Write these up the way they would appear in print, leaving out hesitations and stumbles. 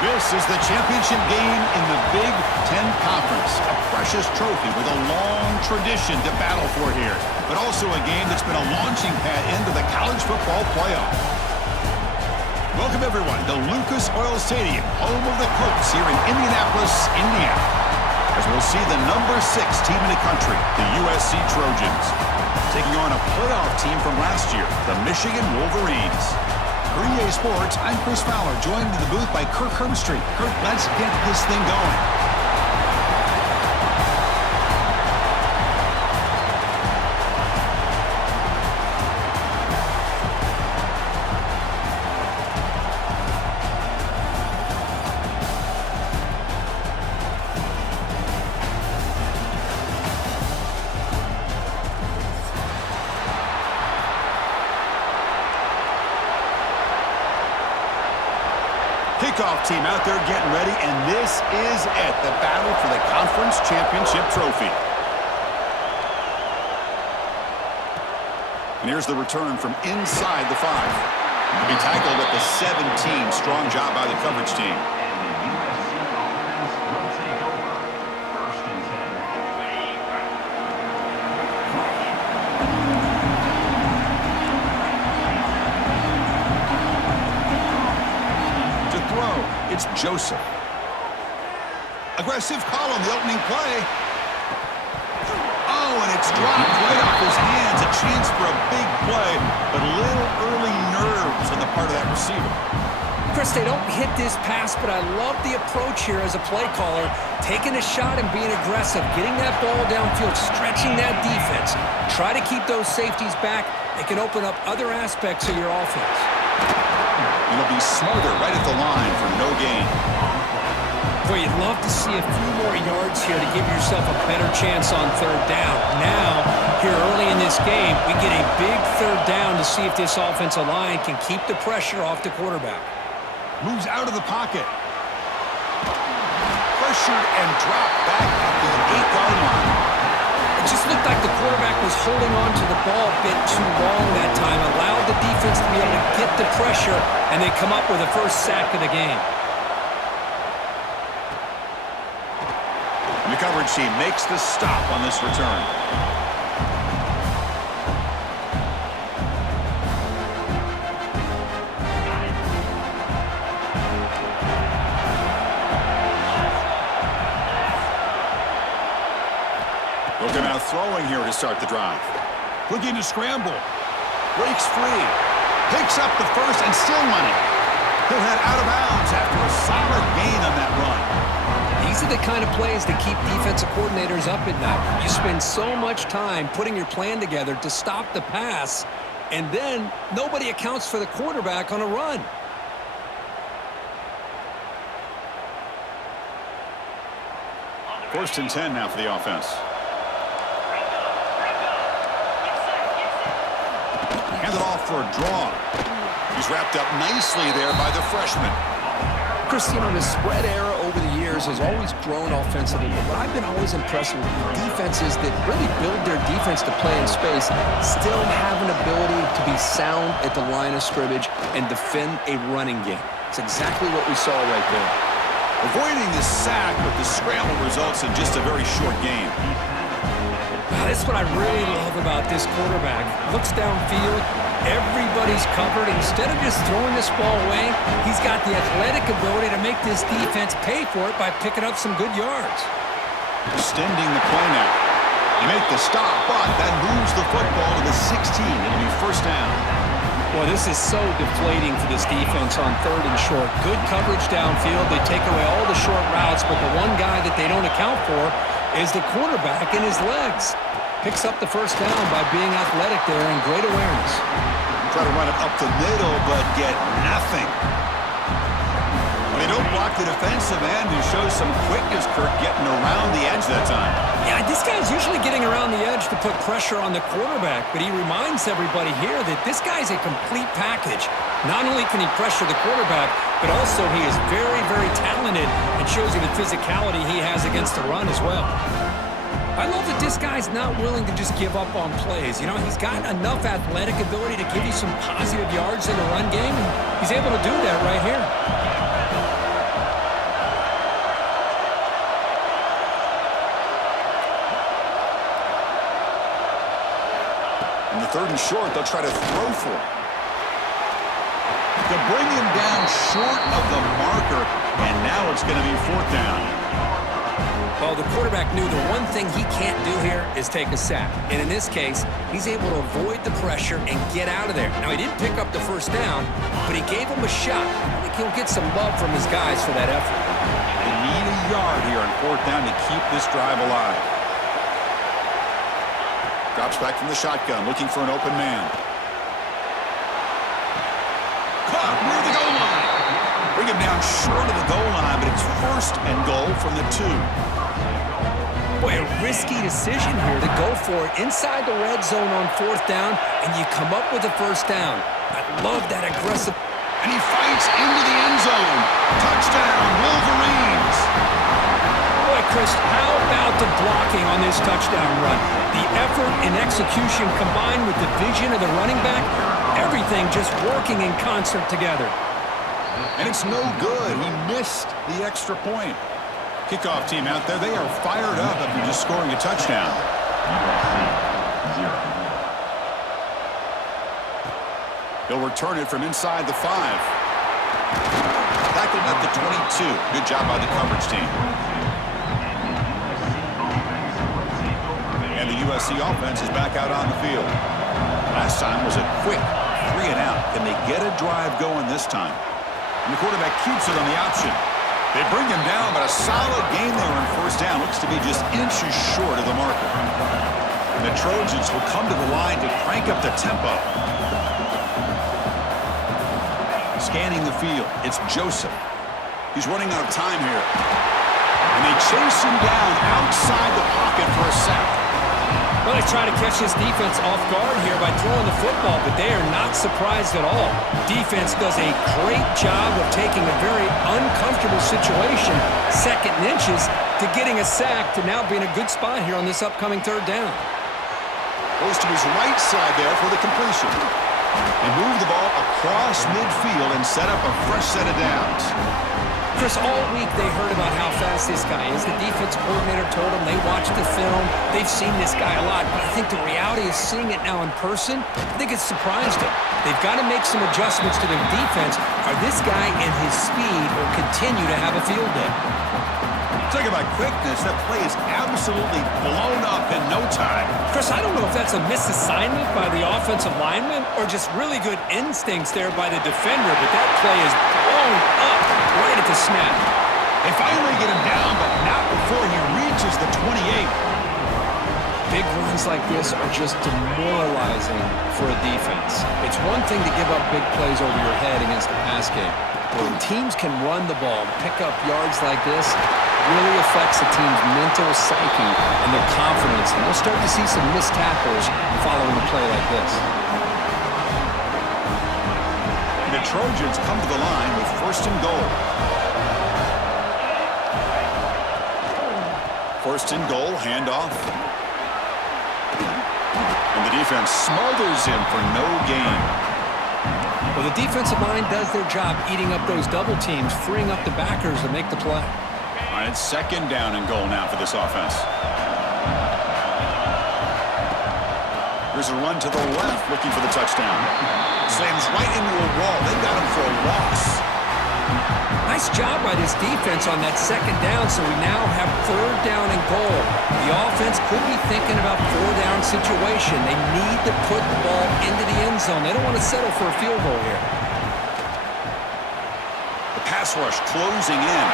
This is the championship game in the Big Ten Conference. A precious trophy with a long tradition to battle for here. But also a game that's been a launching pad into the college football playoff. Welcome, everyone, to Lucas Oil Stadium, home of the Colts here in Indianapolis, Indiana. As we'll see the number 6 team in the country, the USC Trojans, taking on a playoff team from last year, the Michigan Wolverines. For EA Sports, I'm Chris Fowler, joined in the booth by Kirk Herbstreit. Kirk, let's get this thing going. Kickoff team out there getting ready, and this is it, the battle for the conference championship trophy. And here's the return from inside the 5. To be tackled at the 17. Strong job by the coverage team. It's Joseph. Aggressive call on the opening play. Oh, and it's dropped right off his hands. A chance for a big play, but a little early nerves on the part of that receiver. Chris, they don't hit this pass, but I love the approach here as a play caller. Taking a shot and being aggressive, getting that ball downfield, stretching that defense. Try to keep those safeties back. It can open up other aspects of your offense. It'll be smarter right at the line for no gain. Boy, you'd love to see a few more yards here to give yourself a better chance on third down. Now, here early in this game, we get a big third down to see if this offensive line can keep the pressure off the quarterback. Moves out of the pocket. Pressured and dropped back at the 8-yard line. It just looked like the quarterback was holding on to the ball a bit too long that time, allowed the defense to be able to get the pressure, and they come up with a first sack of the game. And the coverage team makes the stop on this return. Looking out throwing here to start the drive. Looking to scramble. Breaks free. Picks up the first and still running. He'll head out of bounds after a solid gain on that run. These are the kind of plays that keep defensive coordinators up at night. You spend so much time putting your plan together to stop the pass, and then nobody accounts for the quarterback on a run. First and 10 now for the offense. Handed off for a draw. He's wrapped up nicely there by the freshman. Christian, the spread era over the years has always grown offensively, but what I've been always impressed with defenses that really build their defense to play in space still have an ability to be sound at the line of scrimmage and defend a running game. It's exactly what we saw right there. Avoiding the sack with the scramble results in just a very short game. That's what I really love about this quarterback. Looks downfield, everybody's covered. Instead of just throwing this ball away, he's got the athletic ability to make this defense pay for it by picking up some good yards. Extending the play now. They make the stop, but that moves the football to the 16. It'll be first down. Boy, this is so deflating for this defense on third and short. Good coverage downfield. They take away all the short routes, but the one guy that they don't account for is the quarterback in his legs. Picks up the first down by being athletic there and great awareness. Try to run it up the middle, but get nothing. They don't block the defensive end and show some quickness, Kirk, getting around the edge that time. Yeah, this guy's usually getting around the edge to put pressure on the quarterback, but he reminds everybody here that this guy's a complete package. Not only can he pressure the quarterback, but also he is very, very talented and shows you the physicality he has against the run as well. I love that this guy's not willing to just give up on plays. You know, he's got enough athletic ability to give you some positive yards in the run game, and he's able to do that right here. In the 3rd and short, they'll try to throw for it. They'll bring him down short of the marker, and now it's going to be 4th down. Well, the quarterback knew the one thing he can't do here is take a sack. And in this case, he's able to avoid the pressure and get out of there. Now, he didn't pick up the 1st down, but he gave him a shot. I think he'll get some love from his guys for that effort. They need a yard here on 4th down to keep this drive alive. Drops back from the shotgun, looking for an open man. Caught near the goal line. Bring him down short of the goal line, but it's 1st and goal from the 2. Boy, a risky decision here to go for it inside the red zone on 4th down, and you come up with a 1st down. I love that aggressive. And he fights into the end zone. Touchdown, Wolverines. Boy, Chris, how about the blocking on this touchdown run? The effort and execution combined with the vision of the running back, everything just working in concert together. And it's no good. He missed the extra point. Kickoff team out there, they are fired up after just scoring a touchdown. He'll return it from inside the 5. Tackled at the 22. Good job by the coverage team. And the USC offense is back out on the field. Last time was a quick 3 and out. Can they get a drive going this time? And the quarterback keeps it on the option. They bring him down, but a solid gain there on 1st down. Looks to be just inches short of the marker. And the Trojans will come to the line to crank up the tempo. Scanning the field, it's Joseph. He's running out of time here. And they chase him down outside the pocket for a sack. Well, they try to catch this defense off guard here by throwing the football, but they are not surprised at all. Defense does a great job of taking a very uncomfortable situation, 2nd and inches, to getting a sack to now being a good spot here on this upcoming 3rd down. Goes to his right side there for the completion. They move the ball across midfield and set up a fresh set of downs. Chris, all week they heard about how fast this guy is. The defense coordinator told them they watched the film. They've seen this guy a lot, but I think the reality is seeing it now in person, I think it's surprised them. They've got to make some adjustments to their defense, or this guy and his speed will continue to have a field day. Talk about quickness. That play is absolutely blown up in no time. Chris, I don't know if that's a misassignment by the offensive lineman or just really good instincts there by the defender, but that play is blown up right at the snap. They finally get him down, but not before he reaches the 28. Big runs like this are just demoralizing for a defense. It's one thing to give up big plays over your head against the pass game. When teams can run the ball and pick up yards like this, really affects the team's mental psyche and their confidence. And we'll start to see some missed tackles following a play like this. The Trojans come to the line with 1st and goal. 1st and goal, handoff. And the defense smothers him for no gain. Well, the defensive line does their job eating up those double teams, freeing up the backers to make the play. All right, it's 2nd down and goal now for this offense. Here's a run to the left, looking for the touchdown. Slams right into a wall. They got him for a loss. Nice job by this defense on that 2nd down, so we now have 3rd down and goal. The offense could be thinking about 4th-down situation. They need to put the ball into the end zone. They don't want to settle for a field goal here. The pass rush closing in.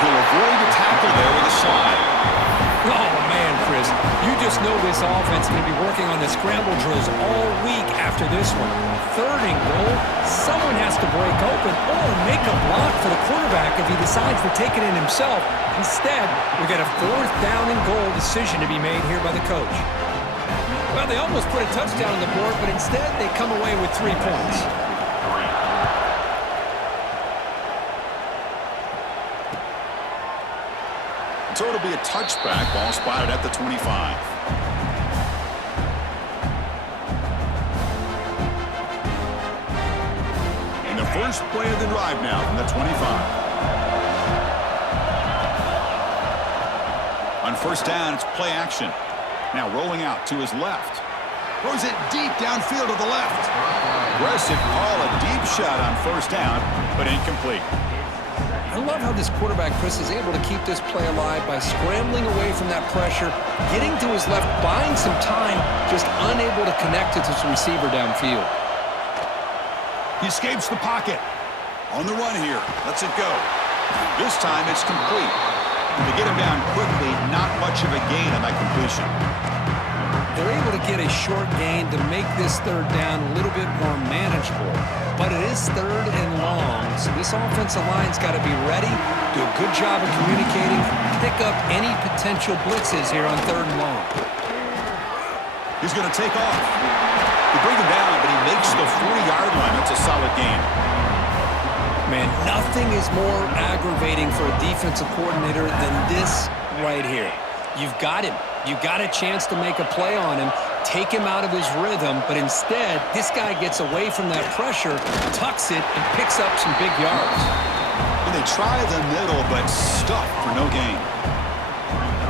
He'll avoid the tackle there with a slide. Oh, man, Chris, you just know this offense is going to be working on the scramble drills all week after this one. 3rd and goal, someone has to break open or make a block for the quarterback if he decides to take it in himself. Instead, we got a 4th down and goal decision to be made here by the coach. Well, they almost put a touchdown on the board, but instead they come away with 3 points. So it'll be a touchback, ball spotted at the 25. And the first play of the drive now from the 25. On 1st down, it's play action. Now rolling out to his left. Throws it deep downfield to the left. Aggressive call, a deep shot on first down, but incomplete. I love how this quarterback, Chris, is able to keep this play alive by scrambling away from that pressure, getting to his left, buying some time, just unable to connect it to his receiver downfield. He escapes the pocket. On the run here. Lets it go. This time it's complete. To get him down quickly, not much of a gain on that completion. They're able to get a short gain to make this third down a little bit more manageable. But it is third and long, so this offensive line's got to be ready, do a good job of communicating, pick up any potential blitzes here on third and long. He's going to take off. They bring him down, but he makes the 40-yard line. That's a solid gain. Man, nothing is more aggravating for a defensive coordinator than this right here. You've got him. You've got a chance to make a play on him, take him out of his rhythm, but instead, this guy gets away from that pressure, tucks it, and picks up some big yards. And they try the middle, but stuck for no gain.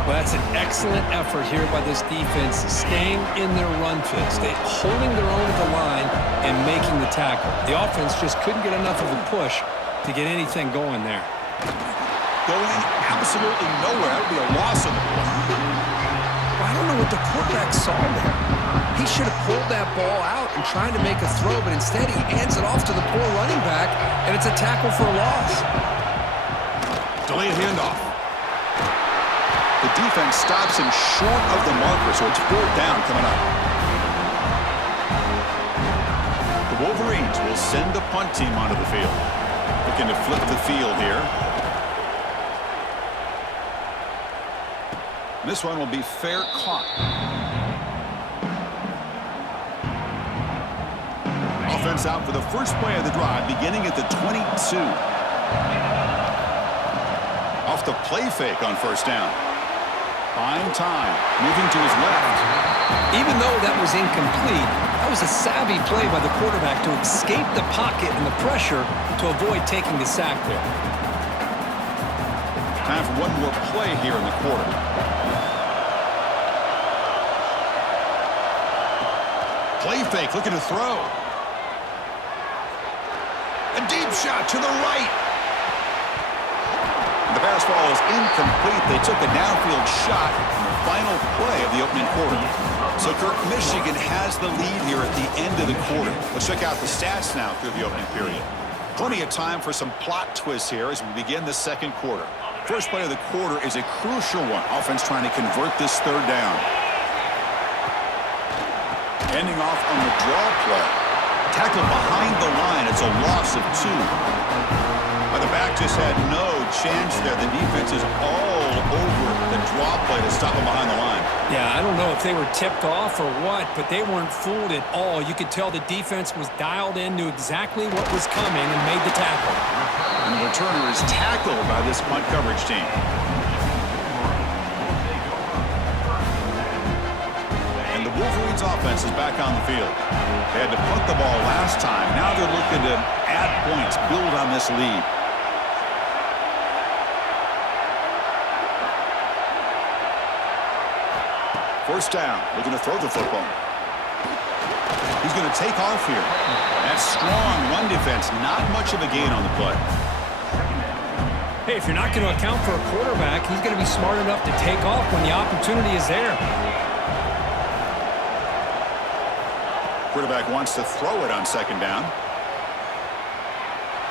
Well, that's an excellent effort here by this defense, staying in their run fits, holding their own at the line and making the tackle. The offense just couldn't get enough of a push to get anything going there. Going absolutely nowhere. That would be a loss of the play. I don't know what the quarterback saw there. He should have pulled that ball out and tried to make a throw, but instead he hands it off to the poor running back, and it's a tackle for a loss. Delayed handoff. The defense stops him short of the marker, so it's fourth down coming up. The Wolverines will send the punt team onto the field. Looking to flip the field here. This one will be fair caught. Offense out for the first play of the drive, beginning at the 22. Off the play fake on first down. Buying time, moving to his left. Even though that was incomplete, that was a savvy play by the quarterback to escape the pocket and the pressure to avoid taking the sack there. Time for one more play here in the quarter. Play fake, looking to throw. A deep shot to the right. And the pass ball is incomplete. They took a downfield shot in the final play of the opening quarter. So, Kirk, Michigan has the lead here at the end of the quarter. Let's check out the stats now through the opening period. Plenty of time for some plot twists here as we begin the second quarter. First play of the quarter is a crucial one. Offense trying to convert this third down. Ending off on the draw play. Tackle behind the line. It's a loss of 2. The back just had no chance there. The defense is all over the draw play to stop him behind the line. Yeah, I don't know if they were tipped off or what, but they weren't fooled at all. You could tell the defense was dialed in, knew exactly what was coming, and made the tackle. And the returner is tackled by this punt coverage team. Wolverines offense is back on the field. They had to punt the ball last time. Now they're looking to add points, build on this lead. First down, looking to throw the football. He's going to take off here. That strong run defense, not much of a gain on the play. Hey, if you're not going to account for a quarterback, he's going to be smart enough to take off when the opportunity is there. Quarterback wants to throw it on second down.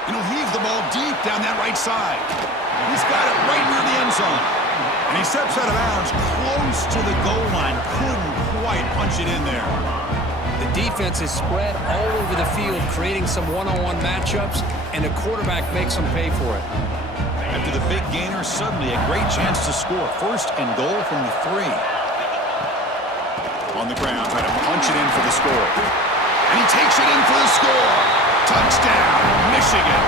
And he'll heave the ball deep down that right side. He's got it right near the end zone. And he steps out of bounds close to the goal line. Couldn't quite punch it in there. The defense is spread all over the field, creating some one-on-one matchups, and the quarterback makes them pay for it. After the big gainer, suddenly a great chance to score. First and goal from the 3. On the ground, trying to punch it in for the score. And he takes it in for the score. Touchdown, Michigan.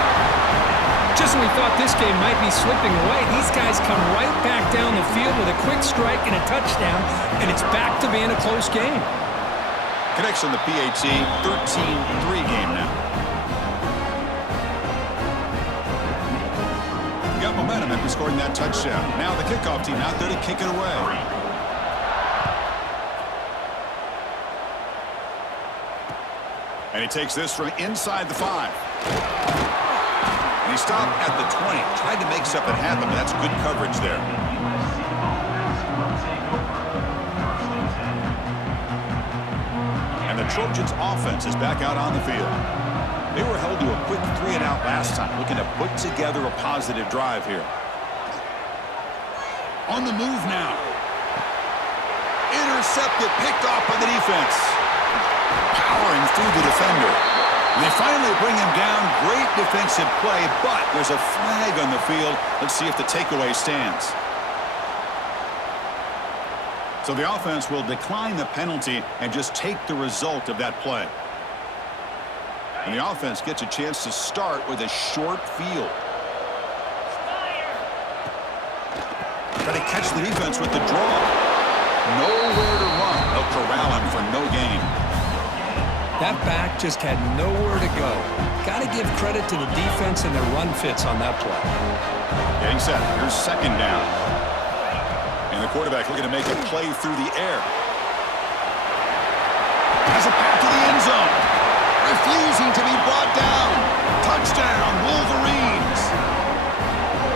Just when we thought this game might be slipping away, these guys come right back down the field with a quick strike and a touchdown, and it's back to being a close game. Connection to the PAT, 13-3 game now. Got momentum after scoring that touchdown. Now the kickoff team out there to kick it away. And he takes this from inside the 5. And he stopped at the 20. Tried to make something happen, but that's good coverage there. And the Trojans' offense is back out on the field. They were held to a quick 3-and-out last time, looking to put together a positive drive here. On the move now. Intercepted, picked off by the defense. Powering through the defender. And they finally bring him down. Great defensive play, but there's a flag on the field. Let's see if the takeaway stands. So the offense will decline the penalty and just take the result of that play. And the offense gets a chance to start with a short field. Try to catch the defense with the draw. Nowhere to run. They'll corral him for no gain. That back just had nowhere to go. Got to give credit to the defense and their run fits on that play. Getting set. Here's second down. And the quarterback looking to make a play through the air. Has a pass to the end zone. Refusing to be brought down. Touchdown, Wolverines.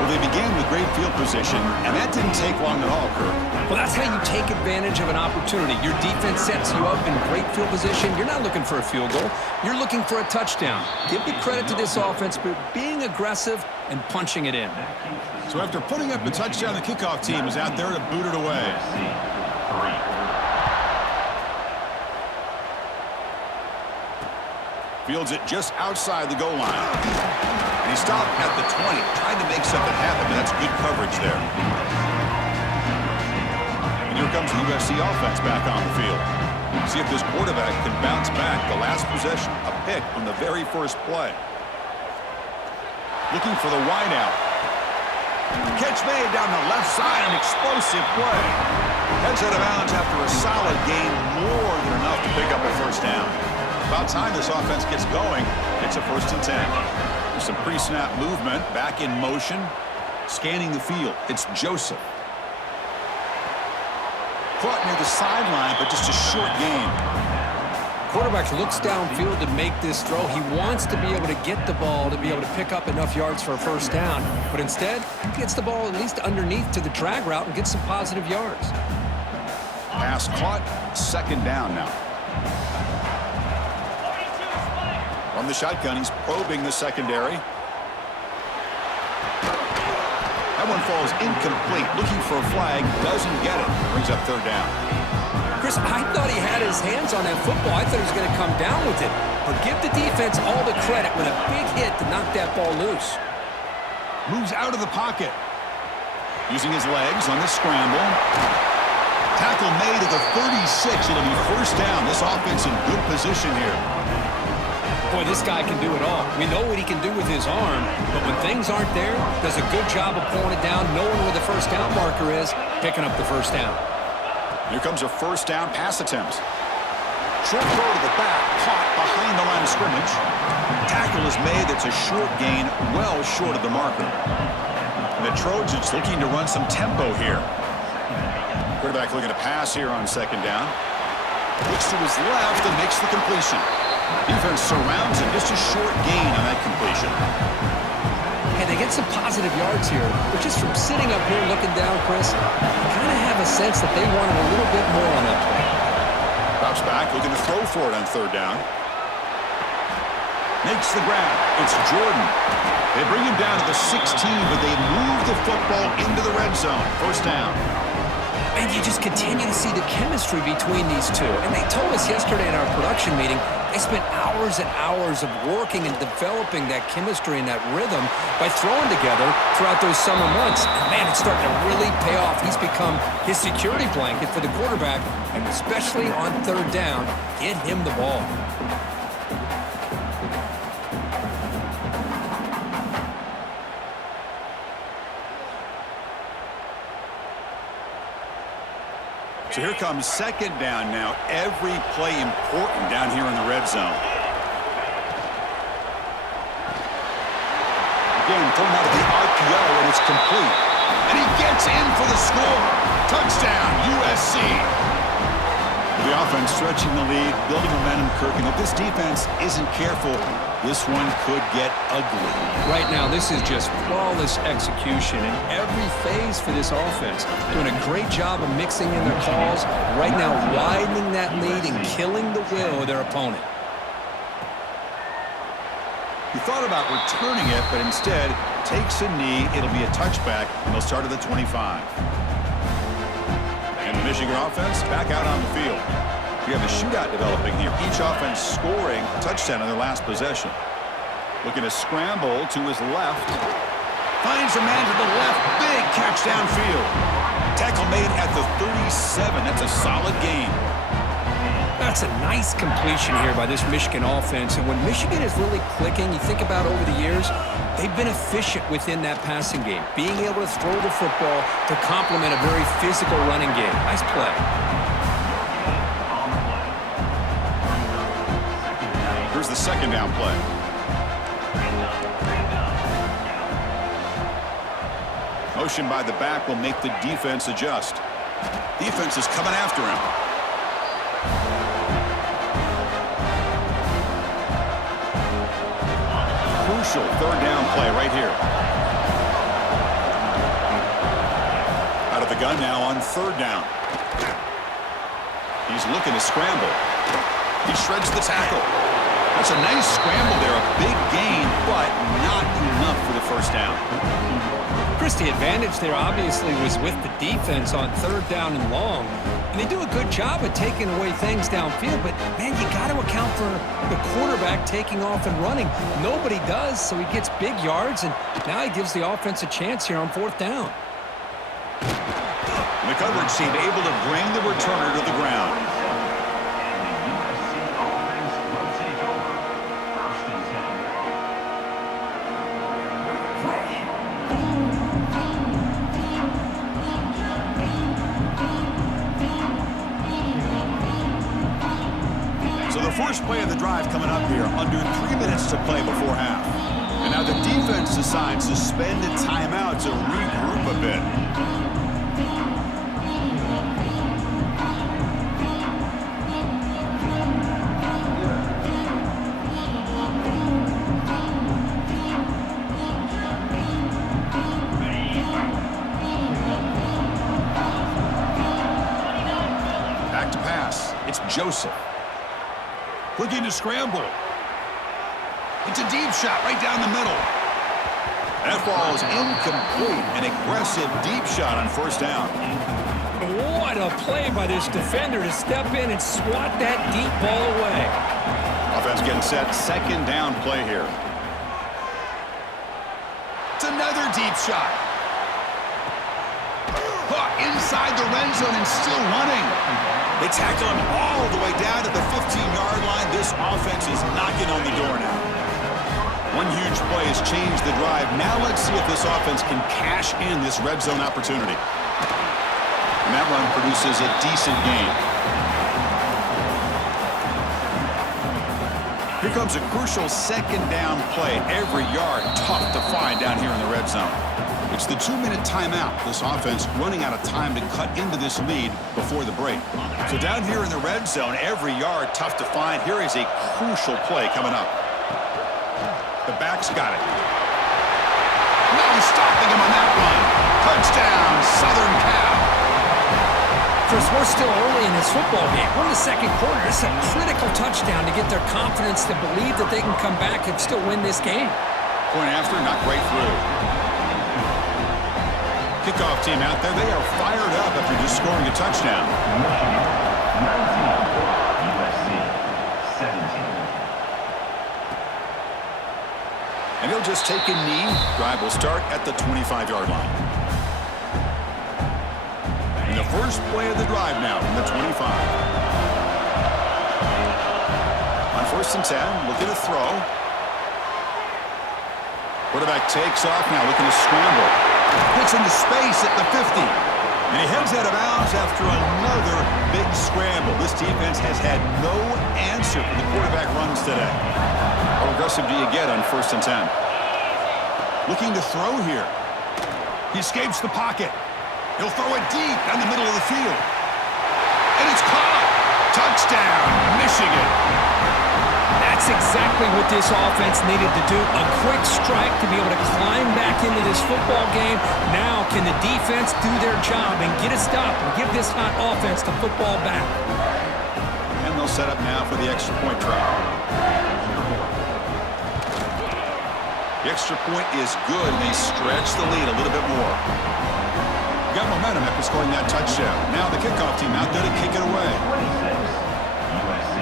Well, they began with great field position, and that didn't take long at all, Kirk. Well, that's how you take advantage of an opportunity. Your defense sets you up in great field position. You're not looking for a field goal. You're looking for a touchdown. Give the credit to this offense for being aggressive and punching it in. So after putting up a touchdown, the kickoff team is out there to boot it away. Fields it just outside the goal line. And he stopped at the 20. Tried to make something happen, but that's good coverage there. And here comes the USC offense back on the field. See if this quarterback can bounce back. The last possession, a pick on the very first play. Looking for the wideout. Catch made down the left side, an explosive play. Heads out of bounds after a solid gain, more than enough to pick up a first down. About time this offense gets going. It's a 1st and 10. There's some pre-snap movement, back in motion. Scanning the field, it's Joseph. Caught near the sideline, but just a short gain. Quarterback looks downfield to make this throw. He wants to be able to get the ball to be able to pick up enough yards for a first down. But instead, he gets the ball at least underneath to the drag route and gets some positive yards. Pass caught, second down now. From the shotgun, he's probing the secondary. That one falls incomplete. Looking for a flag, doesn't get it. Brings up third down. Chris, I thought he had his hands on that football. I thought he was going to come down with it. But give the defense all the credit with a big hit to knock that ball loose. Moves out of the pocket. Using his legs on the scramble. Tackle made at the 36. It'll be first down. This offense in good position here. Boy, this guy can do it all. We know what he can do with his arm, but when things aren't there, does a good job of pulling it down, knowing where the first down marker is, picking up the first down. Here comes a first down pass attempt. Short throw to the back, caught behind the line of scrimmage. Tackle is made. It's a short gain, well short of the marker. And the Trojans looking to run some tempo here. Quarterback looking to pass here on second down. Looks to his left and makes the completion. Defense surrounds him. Just a short gain on that completion. Hey, they get some positive yards here, but just from sitting up here looking down, Chris, you kind of have a sense that they wanted a little bit more on that play. Drops back, looking to throw for it on third down. Makes the grab. It's Jordan. They bring him down to the 16, but they move the football into the red zone. First down. And you just continue to see the chemistry between these two. And they told us yesterday in our production meeting, they spent hours and hours of working and developing that chemistry and that rhythm by throwing together throughout those summer months. And man, it's starting to really pay off. He's become his security blanket for the quarterback, and especially on third down, get him the ball. So here comes second down now. Every play important down here in the red zone. Again, thrown out of the RPO, and it's complete. And he gets in for the score. Touchdown, USC. The offense stretching the lead, building momentum, Kirk. And if this defense isn't careful, this one could get ugly. Right now, this is just flawless execution in every phase for this offense. Doing a great job of mixing in their calls. Right now, widening that lead and killing the will of their opponent. He thought about returning it, but instead takes a knee. It'll be a touchback, and they'll start at the 25. And the Michigan offense back out on the field. We have a shootout developing here. Each offense scoring a touchdown on their last possession. Looking to scramble to his left. Finds a man to the left. Big catch downfield. Tackle made at the 37. That's a solid gain. That's a nice completion here by this Michigan offense. And when Michigan is really clicking, you think about over the years, they've been efficient within that passing game. Being able to throw the football to complement a very physical running game. Nice play. Here's the second down play. Motion by the back will make the defense adjust. Defense is coming after him. Crucial third down play right here. Out of the gun now on third down. He's looking to scramble. He shreds the tackle. That's a nice scramble there, a big gain, but not enough for the first down. Chris, the advantage there obviously was with the defense on third down and long. And they do a good job of taking away things downfield, but, man, you got to account for the quarterback taking off and running. Nobody does, so he gets big yards, and now he gives the offense a chance here on fourth down. The coverage team able to bring the returner to the ground. First play of the drive coming up here. Under 3 minutes to play before half. And now the defense decides to spend a timeout to regroup a bit. Back to pass. It's Joseph. Looking to scramble. It's a deep shot right down the middle. That ball is incomplete. An aggressive deep shot on first down. What a play by this defender to step in and swat that deep ball away. Offense getting set. Second down play here. It's another deep shot. Inside the red zone and still running. They tackle him all the way down to the 15-yard line. This offense is knocking on the door now. One huge play has changed the drive. Now let's see if this offense can cash in this red zone opportunity. And that run produces a decent gain. Here comes a crucial second down play. Every yard tough to find down here in the red zone. It's the 2-minute timeout. This offense running out of time to cut into this lead before the break. So down here in the red zone, every yard tough to find. Here is a crucial play coming up. The back's got it. No stopping him on that run. Touchdown, Southern Cal. Chris, we're still early in this football game. We're in the second quarter. This is a critical touchdown to get their confidence to believe that they can come back and still win this game. Point after, not right through. Kickoff team out there, they are fired up after just scoring a touchdown. USC 17. And he'll just take a knee. Drive will start at the 25-yard line. And the first play of the drive now from the 25. On first and 10, looking to throw. Quarterback takes off now, looking to scramble. Gets into space at the 50. And he heads out of bounds after another big scramble. This defense has had no answer for the quarterback runs today. How aggressive do you get on first and 10? Looking to throw here. He escapes the pocket. He'll throw it deep down the middle of the field. And it's caught. Touchdown. Michigan. That's exactly what this offense needed to do. A quick strike to be able to climb back into this football game. Now can the defense do their job and get a stop and give this hot offense the football back? And they'll set up now for the extra point try. The extra point is good, and they stretch the lead a little bit more. Got momentum after scoring that touchdown. Now the kickoff team out there to kick it away. 26, USC,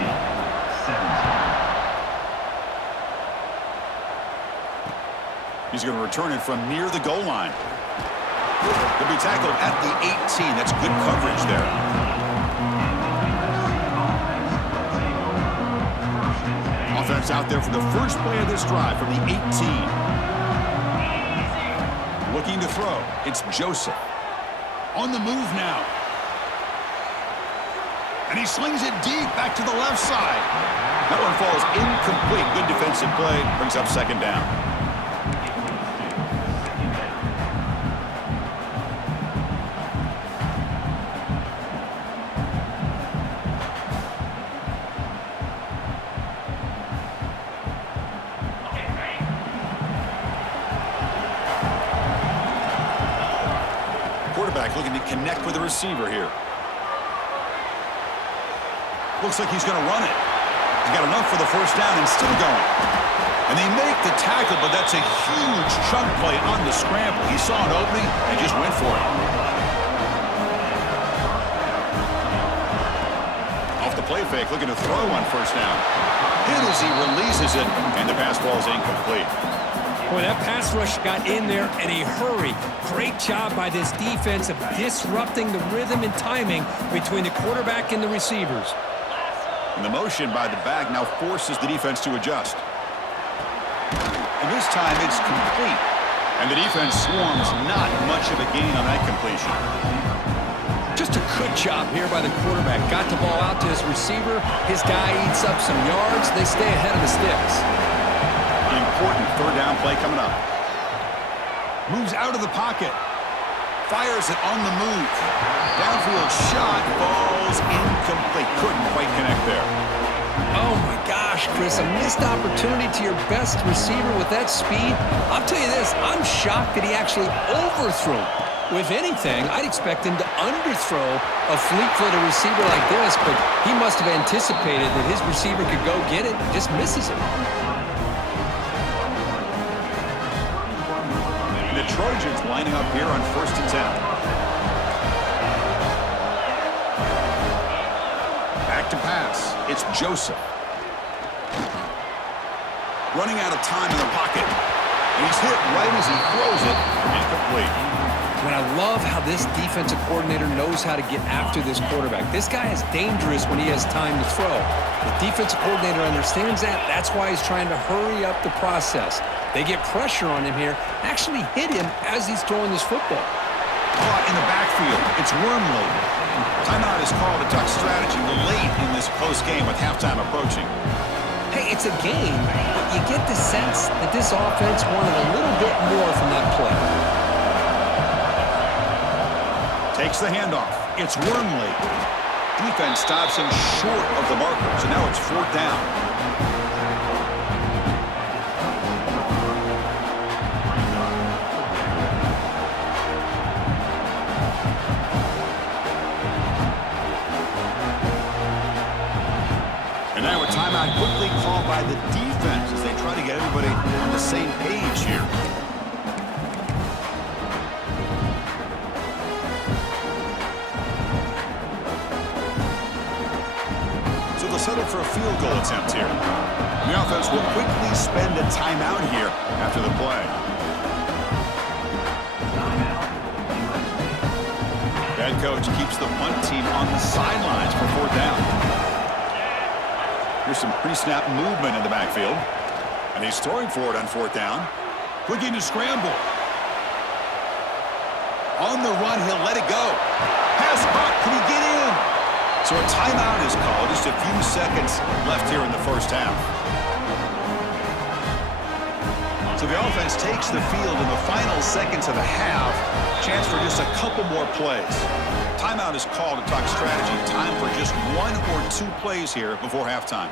17. He's going to return it from near the goal line. He'll be tackled at the 18. That's good coverage there. Offense out there for the first play of this drive from the 18. Looking to throw. It's Joseph. On the move now. And he slings it deep back to the left side. That one falls incomplete. Good defensive play. Brings up second down. Quarterback looking to connect with the receiver here. Looks like he's going to run it. He's got enough for the first down and still going. And they make the tackle, but that's a huge chunk play on the scramble. He saw an opening and just went for it. Off the play fake, looking to throw on first down. Hit as he releases it, and the pass falls incomplete. Boy, that pass rush got in there in a hurry. Great job by this defense of disrupting the rhythm and timing between the quarterback and the receivers. And the motion by the back now forces the defense to adjust. And this time it's complete. And the defense swarms not much of a gain on that completion. Just a good job here by the quarterback. Got the ball out to his receiver. His guy eats up some yards. They stay ahead of the sticks. An important third down play coming up. Moves out of the pocket. Fires it on the move. Downfield shot falls incomplete. Couldn't quite connect there. Oh my gosh, Chris, a missed opportunity to your best receiver with that speed. I'll tell you this, I'm shocked that he actually overthrew. With anything, I'd expect him to underthrow a fleet-footed receiver like this, but he must have anticipated that his receiver could go get it and just misses it. The Trojans lining up here on 1st and 10. Back to pass. It's Joseph. Running out of time in the pocket. And he's hit right as he throws it. Incomplete. And I love how this defensive coordinator knows how to get after this quarterback. This guy is dangerous when he has time to throw. The defensive coordinator understands that. That's why he's trying to hurry up the process. They get pressure on him here, actually hit him as he's throwing this football. Caught in the backfield. It's Wormley. Timeout is called. A duck strategy late in this close game with halftime approaching. Hey, it's a game, but you get the sense that this offense wanted a little bit more from that play. Takes the handoff. It's Wormley. Defense stops him short of the marker, so now it's 4th down. And now a timeout quickly called by the defense as they try to get everybody on the same page here. Settled for a field goal attempt here. The offense will quickly spend a timeout here after the play. Head coach keeps the punt team on the sidelines for 4th down. Here's some pre-snap movement in the backfield. And he's throwing for it on 4th down. Looking to scramble. On the run, he'll let it go. Pass caught. Can he get in? So a timeout is called. Just a few seconds left here in the first half. So the offense takes the field in the final seconds of the half. Chance for just a couple more plays. Timeout is called to talk strategy. Time for just 1 or 2 plays here before halftime.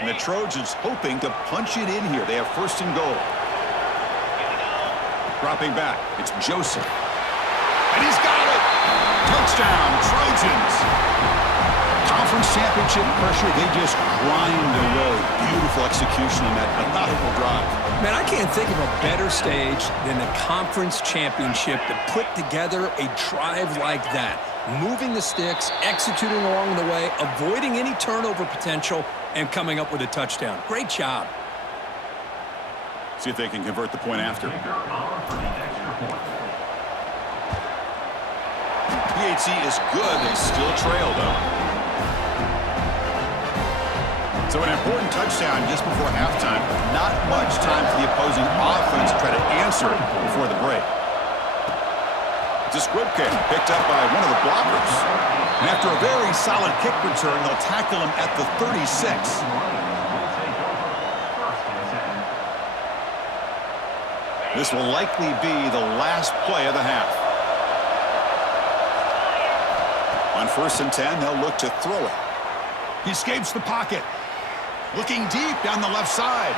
And the Trojans hoping to punch it in here. They have first and goal. Dropping back. It's Joseph. And he's got it! Touchdown, Trojans! Conference championship pressure, they just grind away. Beautiful execution on that methodical drive. Man, I can't think of a better stage than the conference championship to put together a drive like that. Moving the sticks, executing along the way, avoiding any turnover potential, and coming up with a touchdown. Great job. See if they can convert the point after. PHC is good. They still trail, though. So an important touchdown just before halftime. Not much time for the opposing offense to try to answer it before the break. It's a squib kick picked up by one of the blockers. And after a very solid kick return, they'll tackle him at the 36. This will likely be the last play of the half. On 1st and 10, they'll look to throw it. He escapes the pocket. Looking deep down the left side.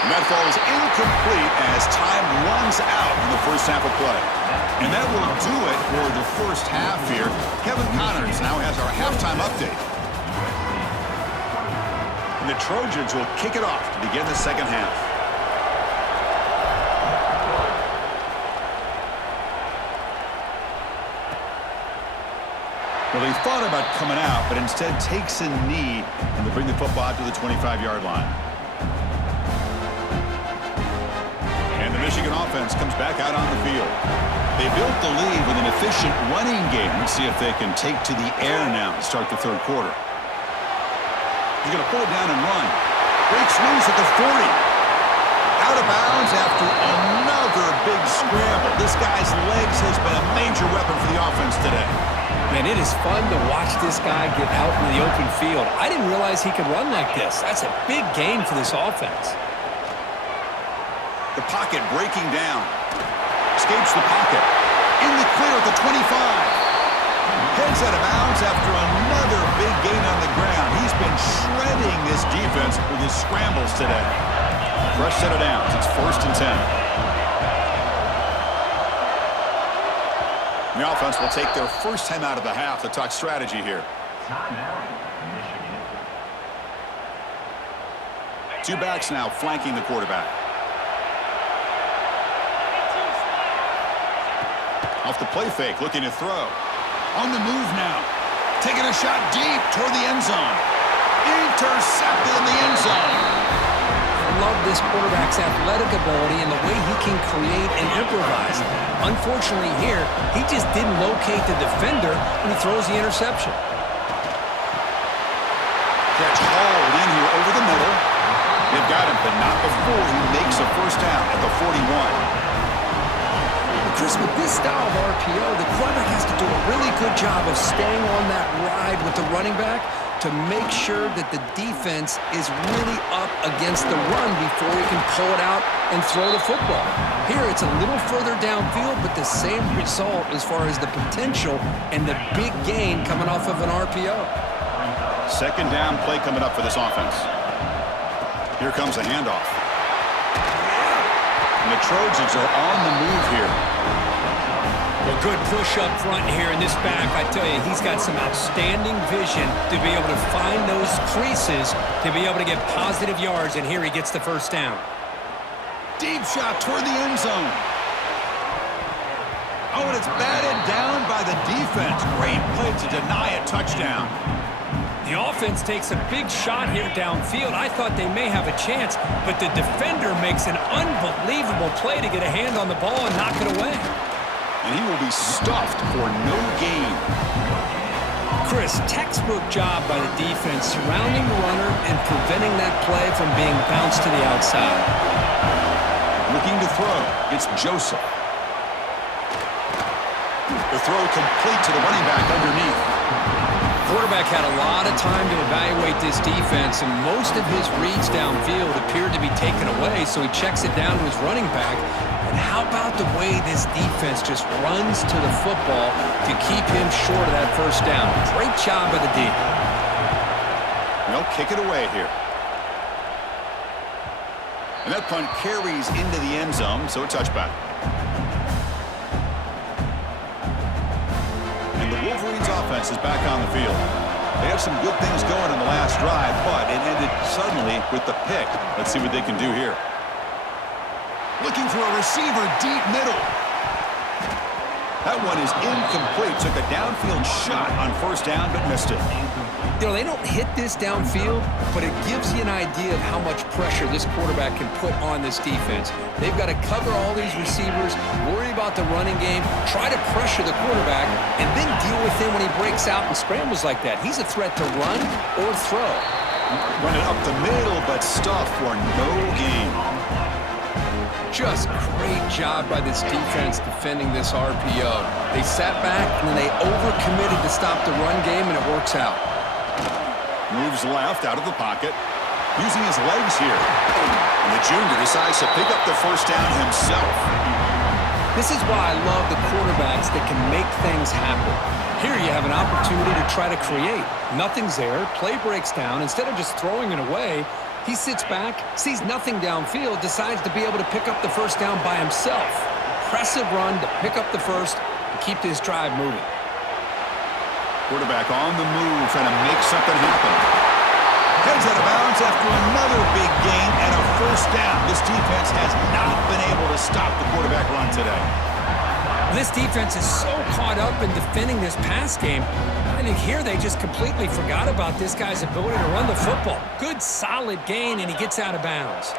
And that falls incomplete as time runs out in the first half of play. And that will do it for the first half here. Kevin Connors now has our halftime update. And the Trojans will kick it off to begin the second half. Well, they thought about coming out, but instead takes a knee, and they bring the football to the 25-yard line. And the Michigan offense comes back out on the field. They built the lead with an efficient running game. Let's see if they can take to the air now to start the third quarter. He's going to pull it down and run. Breaks loose at the 40. Out of bounds after another big scramble. This guy's legs has been a major weapon for the offense today. Man, it is fun to watch this guy get out in the open field. I didn't realize he could run like this. That's a big gain for this offense. The pocket breaking down. Escapes the pocket. In the clear at the 25. Heads out of bounds after another big gain on the ground. He's been shredding this defense with his scrambles today. Fresh set of downs. It's 1st and 10. The offense will take their first time out of the half to talk strategy here. Two backs now flanking the quarterback. Off the play fake, looking to throw. On the move now. Taking a shot deep toward the end zone. Intercepted in the end zone. Love this quarterback's athletic ability and the way he can create and improvise. Unfortunately here, he just didn't locate the defender when he throws the interception. Catch hauled in here over the middle. They've got him, but not before he makes a first down at the 41. Chris, with this style of RPO, the quarterback has to do a really good job of staying on that ride with the running back to make sure that the defense is really up against the run before he can pull it out and throw the football. Here, it's a little further downfield, but the same result as far as the potential and the big gain coming off of an RPO. Second down play coming up for this offense. Here comes a handoff. And the Trojans are on the move here. Well, good push up front here in this back. I tell you, he's got some outstanding vision to be able to find those creases, to be able to get positive yards, and here he gets the first down. Deep shot toward the end zone. Oh, and it's batted down by the defense. Great play to deny a touchdown. The offense takes a big shot here downfield. I thought they may have a chance, but the defender makes an unbelievable play to get a hand on the ball and knock it away. And he will be stuffed for no gain. Chris, textbook job by the defense surrounding the runner and preventing that play from being bounced to the outside. Looking to throw. It's Joseph. The throw complete to the running back underneath. Quarterback quarterback had a lot of time to evaluate this defense, and most of his reads downfield appeared to be taken away, so he checks it down to his running back. And how about the way this defense just runs to the football to keep him short of that first down? Great job by the D. They'll kick it away here. And that punt carries into the end zone, so a touchback. And the Wolverines offense is back on the field. They have some good things going in the last drive, but it ended suddenly with the pick. Let's see what they can do here. Looking for a receiver deep middle. That one is incomplete. Took a downfield shot on first down, but missed it. You know, they don't hit this downfield, but it gives you an idea of how much pressure this quarterback can put on this defense. They've got to cover all these receivers, worry about the running game, try to pressure the quarterback, and then deal with him when he breaks out and scrambles like that. He's a threat to run or throw. Run it up the middle, but stuff for no gain. Just great job by this defense defending this RPO. They sat back, and then they overcommitted to stop the run game, and it works out. Moves left out of the pocket. Using his legs here. And the junior decides to pick up the first down himself. This is why I love the quarterbacks that can make things happen. Here you have an opportunity to try to create. Nothing's there. Play breaks down. Instead of just throwing it away, he sits back, sees nothing downfield, decides to be able to pick up the first down by himself. Impressive run to pick up the first and keep this drive moving. Quarterback on the move, trying to make something happen. Heads out of bounds after another big gain and a first down. This defense has not been able to stop the quarterback run today. This defense is so caught up in defending this pass game. I think here they just completely forgot about this guy's ability to run the football. Good, solid gain, and he gets out of bounds.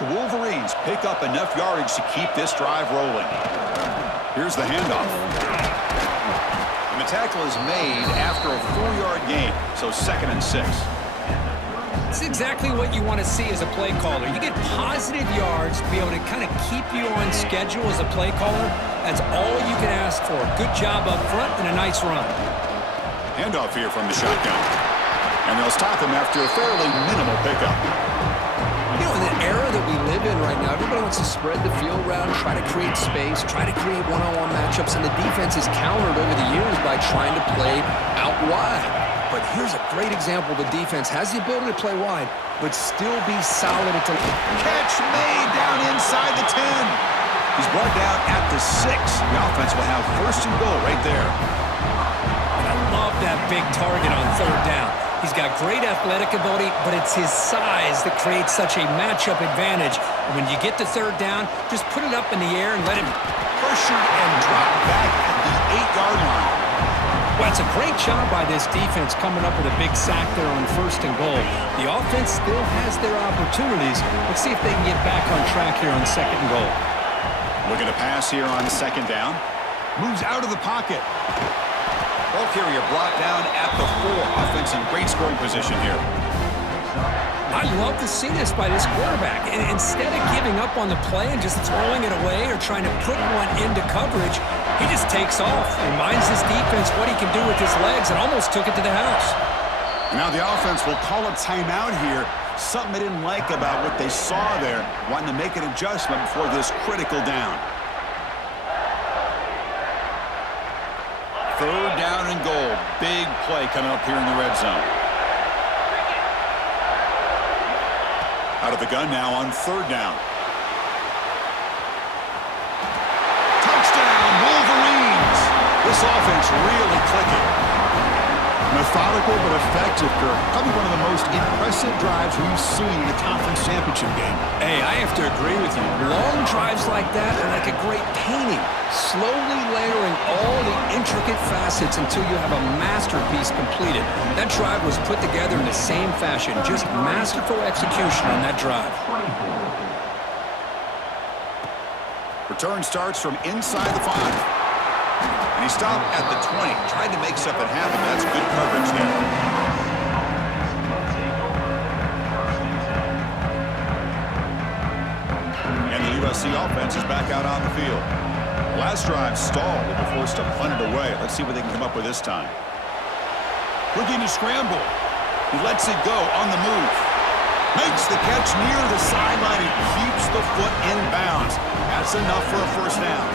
The Wolverines pick up enough yardage to keep this drive rolling. Here's the handoff. And the tackle is made after a 4-yard gain, so 2nd and 6. It's exactly what you want to see as a play caller. You get positive yards to be able to kind of keep you on schedule as a play caller. That's all you can ask for. Good job up front and a nice run. Handoff here from the shotgun. And they'll stop him after a fairly minimal pickup. You know, in the era that we live in right now, everybody wants to spread the field around, try to create space, try to create one-on-one matchups, and the defense is countered over the years by trying to play out wide. But here's a great example. The defense has the ability to play wide, but still be solid at the... Catch made down inside the 10. He's brought down at the 6. The offense will have 1st and goal right there. And I love that big target on 3rd down. He's got great athletic ability, but it's his size that creates such a matchup advantage. And when you get to 3rd down, just put it up in the air and let him... Pressured and dropped back at the 8-yard line. Well, it's a great job by this defense coming up with a big sack there on 1st and goal. The offense still has their opportunities. Let's see if they can get back on track here on 2nd and goal. Looking to pass here on 2nd down. Moves out of the pocket. Ball carrier brought down at the 4. Offense in great scoring position here. I love to see this by this quarterback. And instead of giving up on the play and just throwing it away or trying to put one into coverage, he just takes off. Reminds his defense what he can do with his legs and almost took it to the house. Now the offense will call a timeout here. Something they didn't like about what they saw there. Wanting to make an adjustment before this critical down. 3rd down and goal. Big play coming up here in the red zone. Out of the gun now on 3rd down. Touchdown, Wolverines! This offense really clicking. Methodical but effective, Kirk. Probably one of the most impressive drives we've seen in the conference championship game. Hey, I have to agree with you. Long drives like that are like a great painting. Slowly layering all the intricate facets until you have a masterpiece completed. That drive was put together in the same fashion. Just masterful execution on that drive. Return starts from inside the 5. And he stopped at the 20. Tried to make something happen. That's good coverage there. And the USC offense is back out on the field. Last drive stalled. They were forced to punt it away. Let's see what they can come up with this time. Looking to scramble. He lets it go on the move. Makes the catch near the sideline and keeps the foot in bounds. That's enough for a first down.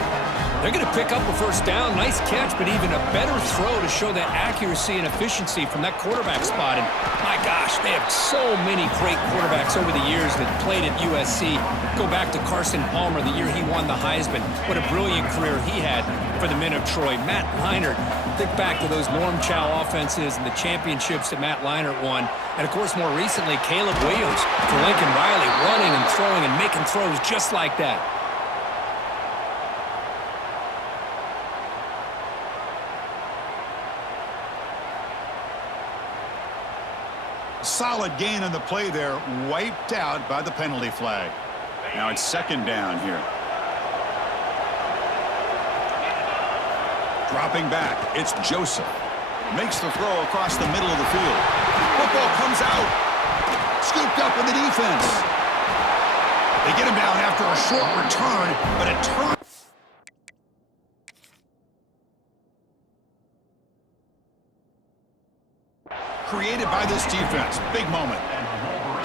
They're going to pick up a first down. Nice catch, but even a better throw to show that accuracy and efficiency from that quarterback spot. And my gosh, they have so many great quarterbacks over the years that played at USC. Go back to Carson Palmer, the year he won the Heisman. What a brilliant career he had for the men of Troy. Matt Leinart, think back to those Norm Chow offenses and the championships that Matt Leinart won. And, of course, more recently, Caleb Williams for Lincoln Riley, running and throwing and making throws just like that. Solid gain on the play there, wiped out by the penalty flag. Now it's second down here. Dropping back, it's Joseph. Makes the throw across the middle of the field. Football comes out. Scooped up in the defense. They get him down after a short return, but it turns. Created by this defense. Big moment.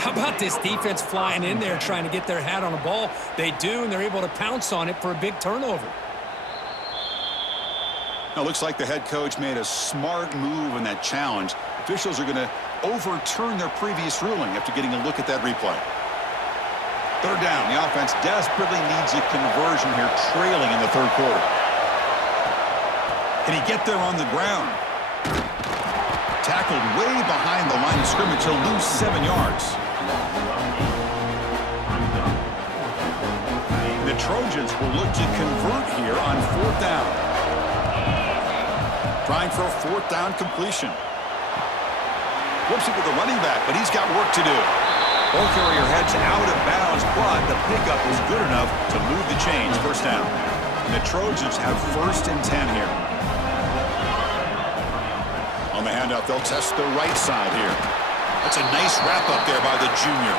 How about this defense flying in there trying to get their hat on a ball? They do, and they're able to pounce on it for a big turnover. Now, looks like the head coach made a smart move in that challenge. Officials are going to overturn their previous ruling after getting a look at that replay. Third down. The offense desperately needs a conversion here, trailing in the third quarter. Can he get there on the ground? Tackled way behind the line of scrimmage. He'll lose 7 yards. The Trojans will look to convert here on fourth down. Trying for a fourth down completion. Whoops it with the running back, but he's got work to do. Ball carrier heads out of bounds, but the pickup is good enough to move the chains. First down. And the Trojans have first and 10 here. On the handoff, they'll test the right side here. That's a nice wrap up there by the junior.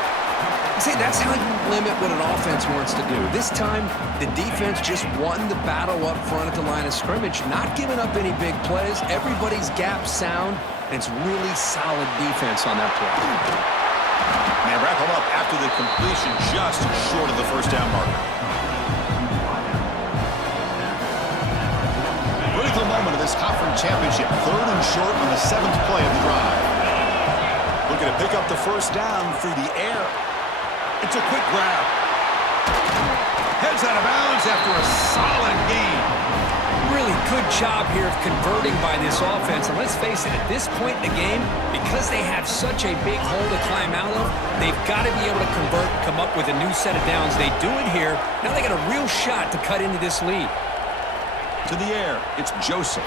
See, that's how you limit what an offense wants to do. This time, the defense just won the battle up front at the line of scrimmage, not giving up any big plays. Everybody's gap sound, and it's really solid defense on that play. And they wrap him up after the completion just short of the first down marker. Critical moment of this conference championship. Third and short on the 7th play of the drive. Looking to pick up the first down through the air. It's a quick grab. Heads out of bounds after a solid gain. Really good job here of converting by this offense. And let's face it, at this point in the game, because they have such a big hole to climb out of, they've got to be able to convert and come up with a new set of downs. They do it here. Now they got a real shot to cut into this lead. To the air, it's Joseph.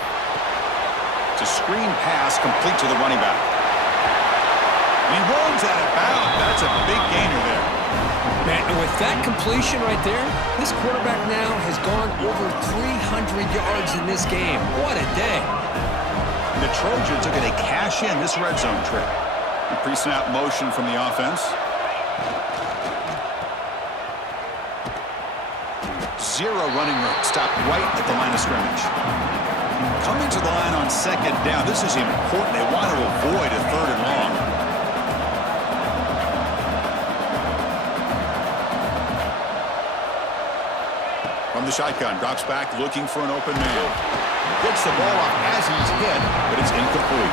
It's a screen pass complete to the running back. And he runs out of bounds. That's a big gainer there. Man, and with that completion right there, this quarterback now has gone over 300 yards in this game. What a day. And the Trojans are going to cash in this red zone trip. A pre-snap motion from the offense. Zero running room. Stop right at the line of scrimmage. Coming to the line on second down. This is important. They want to avoid a third and long. From the shotgun, drops back looking for an open man. Gets the ball off as he's hit, but it's incomplete.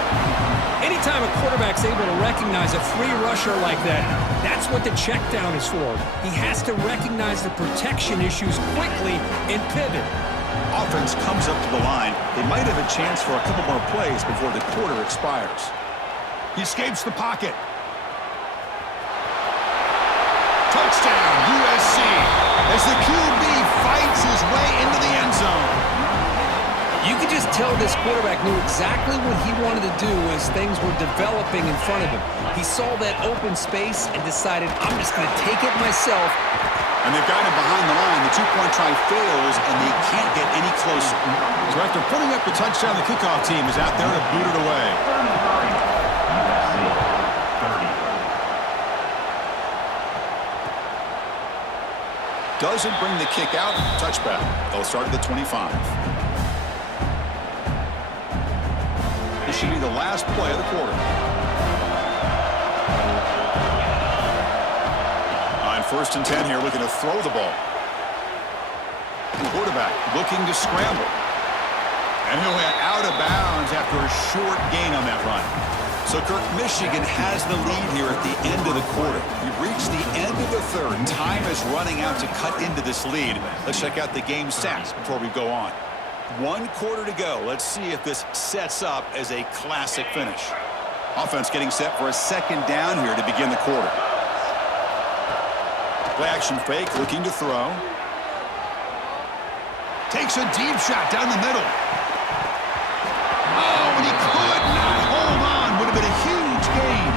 Anytime a quarterback's able to recognize a free rusher like that, that's what the check down is for. He has to recognize the protection issues quickly and pivot. Offense comes up to the line. They might have a chance for a couple more plays before the quarter expires. He escapes the pocket. Touchdown, USC, as the QB fights his way into the end zone. You could just tell this quarterback knew exactly what he wanted to do as things were developing in front of him. He saw that open space and decided, I'm just going to take it myself. And they've got him behind the line. The two-point try fails, and they can't get any closer. So after putting up the touchdown, the kickoff team is out there to boot it away. Doesn't bring the kick out. Touchback. They'll start at the 25. The This should be the last play of the quarter. On 1st and 10 here, looking to throw the ball. Quarterback looking to scramble. And he went out of bounds after a short gain on that run. So, Kirk, Michigan has the lead here at the end of the quarter. We've reached the end of the third. Time is running out to cut into this lead. Let's check out the game stats before we go on. 1 quarter to go. Let's see if this sets up as a classic finish. Offense getting set for a 2nd down here to begin the quarter. Play action fake, looking to throw. Takes a deep shot down the middle. Oh, and he could not hold on. Would have been a huge gain.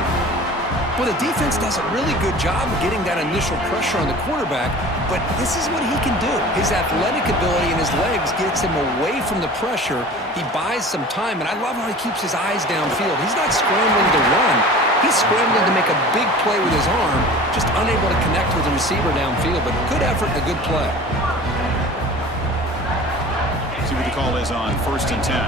Well, the defense does a really good job of getting that initial pressure on the quarterback, but this is what he can do. His athletic ability and his legs gets him away from the pressure. He buys some time, and I love how he keeps his eyes downfield. He's not scrambling to run. He's scrambling to make a big play with his arm, just unable to connect with the receiver downfield, but good effort and a good play. See what the call is on 1st and 10.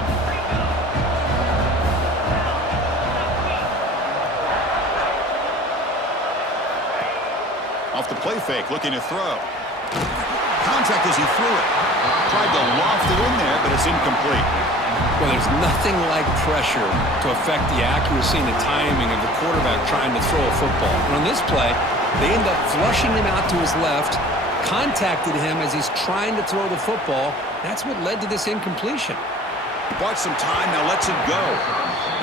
Off the play fake, looking to throw. Contact as he threw it. Tried to loft it in there, but it's incomplete. Well, there's nothing like pressure to affect the accuracy and the timing of the quarterback trying to throw a football. And on this play, they end up flushing him out to his left, contacted him as he's trying to throw the football. That's what led to this incompletion. Bought some time, now lets it go.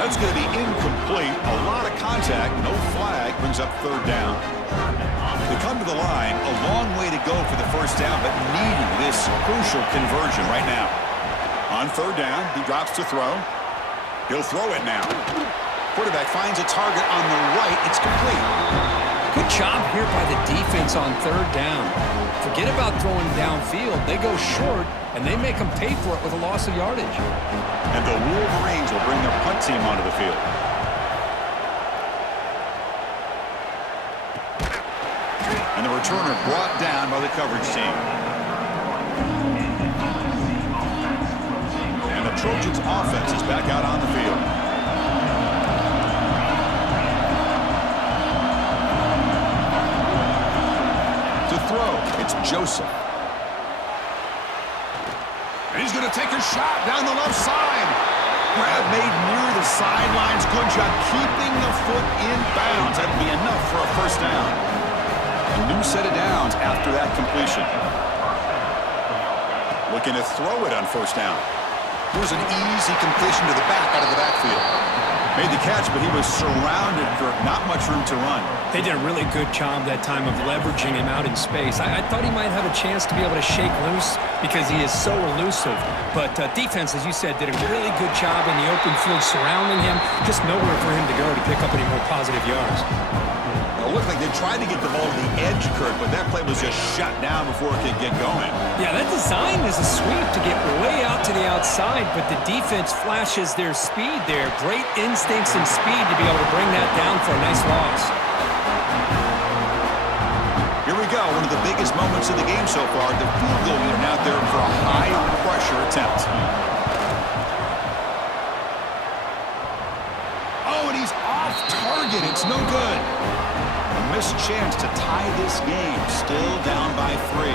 That's going to be incomplete. A lot of contact, no flag, brings up 3rd down. They come to the line, a long way to go for the 1st down, but needing this crucial conversion right now. On 3rd down, he drops to throw. He'll throw it now. Quarterback finds a target on the right. It's complete. Good job here by the defense on 3rd down. Forget about throwing downfield. They go short, and they make them pay for it with a loss of yardage. And the Wolverines will bring their punt team onto the field. And the returner brought down by the coverage team. And the Trojans' offense is back out on the field. To throw, it's Joseph. And he's going to take a shot down the left side. Grab made near the sidelines. Good job keeping the foot in bounds. That'd be enough for a 1st down. A new set of downs after that completion. Looking to throw it on 1st down. Here's an easy completion to the back out of the backfield. Made the catch, but he was surrounded, Kirk. Not much room to run. They did a really good job that time of leveraging him out in space. I thought he might have a chance to be able to shake loose because he is so elusive. But defense, as you said, did a really good job in the open field surrounding him. Just nowhere for him to go to pick up any more positive yards. It looked like they tried to get the ball to the edge, Kirk, but that play was just shut down before it could get going. Yeah, that design is a sweep to get way out to the outside, but the defense flashes their speed there. Great instincts and speed to be able to bring that down for a nice loss. Here we go, one of the biggest moments of the game so far. The field goal unit out there for a high-pressure attempt. Oh, and he's off target. It's no good. A missed chance to tie this game. Still down by 3.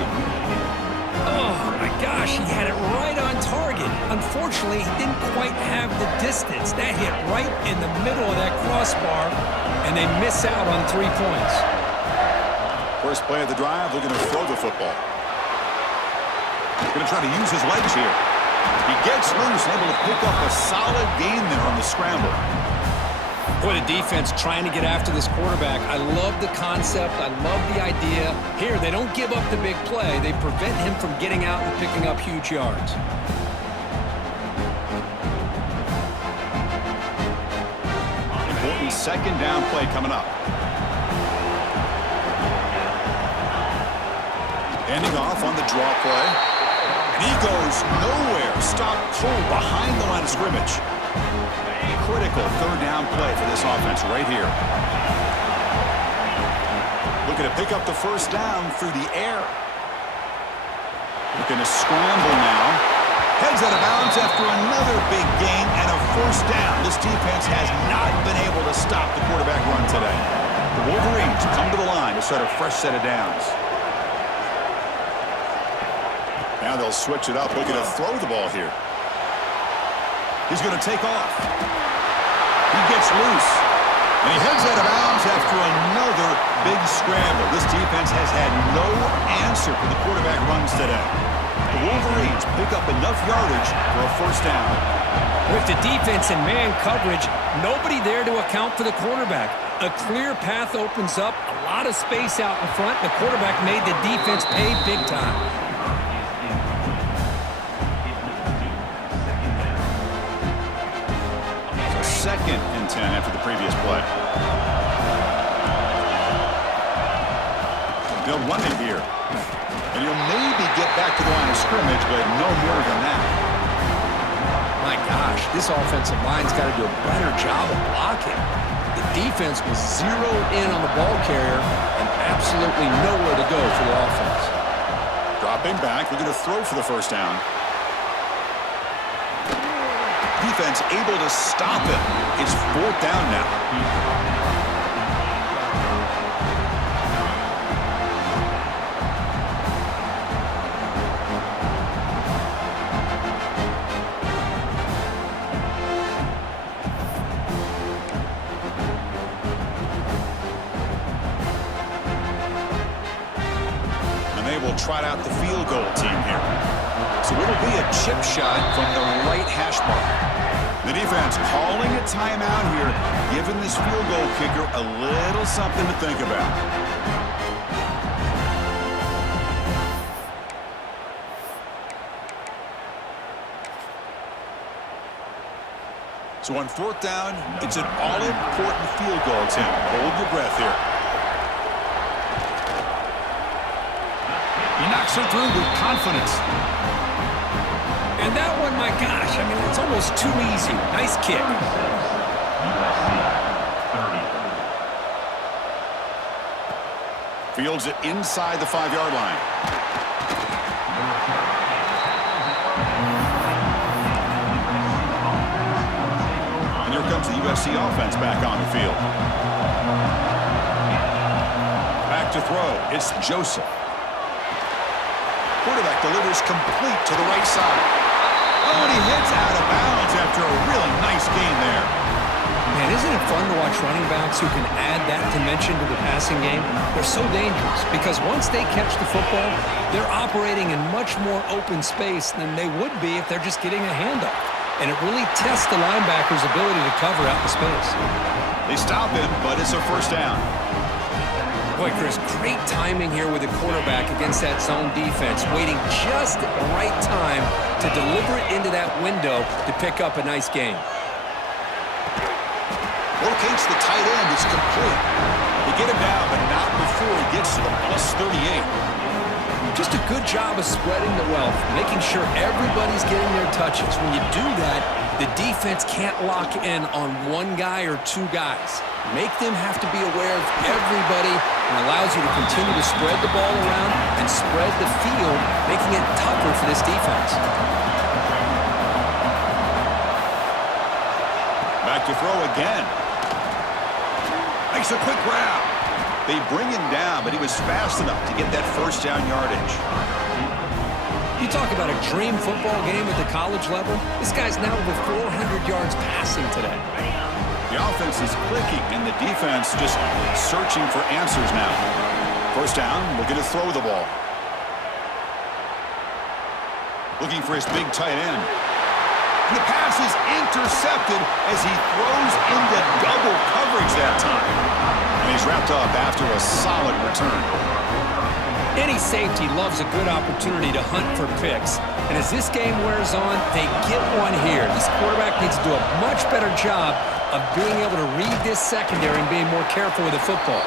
Oh, my gosh, he had it right on target. Unfortunately, he didn't quite have the distance. That hit right in the middle of that crossbar, and they miss out on 3 points. First play of the drive, looking to throw the football. Going to try to use his legs here. He gets loose, able to pick up a solid gain there on the scramble. Boy, the defense trying to get after this quarterback. I love the concept. I love the idea. Here, they don't give up the big play. They prevent him from getting out and picking up huge yards. Important 2nd down play coming up. Handing off on the draw play. And he goes nowhere. Stopped cold behind the line of scrimmage. Critical 3rd down play for this offense right here. Looking to pick up the 1st down through the air. Looking to scramble now. Heads out of bounds after another big gain and a first down. This defense has not been able to stop the quarterback run today. The Wolverines come to the line to start a fresh set of downs. Now they'll switch it up, looking to throw the ball here. He's going to take off. He gets loose. And he heads out of bounds after another big scramble. This defense has had no answer for the quarterback runs today. The Wolverines pick up enough yardage for a first down. With the defense in man coverage, nobody there to account for the quarterback. A clear path opens up, a lot of space out in front. The quarterback made the defense pay big time. So 2nd and 10 after the previous play. They'll run it here. And he'll maybe get back to the line of scrimmage, but no more than that. My gosh, this offensive line's got to do a better job of blocking. The defense was zeroed in on the ball carrier and absolutely nowhere to go for the offense. Dropping back, they're going to throw for the first down. Defense able to stop it. It's 4th down now. Trot out the field goal team here. So it'll be a chip shot from the right hash mark. The defense calling a timeout here, giving this field goal kicker a little something to think about. So on 4th down, it's an all-important field goal, Tim. Hold your breath here. He knocks her through with confidence. And that one, my gosh, I mean, it's almost too easy. Nice kick. USC, 30. Fields it inside the 5-yard line. And here comes the USC offense back on the field. Back to throw. It's Joseph. Quarterback delivers complete to the right side. Oh, and he heads out of bounds after a really nice gain there. Man, isn't it fun to watch running backs who can add that dimension to the passing game? They're so dangerous because once they catch the football, they're operating in much more open space than they would be if they're just getting a handoff. And it really tests the linebacker's ability to cover out the space. They stop him, but it's a first down. Boy, Chris, great timing here with the quarterback against that zone defense, waiting just at the right time to deliver it into that window to pick up a nice gain. Locates the tight end. It's complete. They get him down, but not before he gets to the +38. Just a good job of spreading the wealth, making sure everybody's getting their touches. When you do that, the defense can't lock in on one guy or two guys. Make them have to be aware of everybody and allows you to continue to spread the ball around and spread the field, making it tougher for this defense. Back to throw again. Makes a quick grab. They bring him down, but he was fast enough to get that first down yardage. You talk about a dream football game at the college level. This guy's now over 400 yards passing today. The offense is clicking, and the defense just searching for answers now. First down, looking to throw the ball. Looking for his big tight end. And the pass is intercepted as he throws into double coverage that time. And he's wrapped up after a solid return. Any safety loves a good opportunity to hunt for picks. And as this game wears on, they get one here. This quarterback needs to do a much better job of being able to read this secondary and being more careful with the football.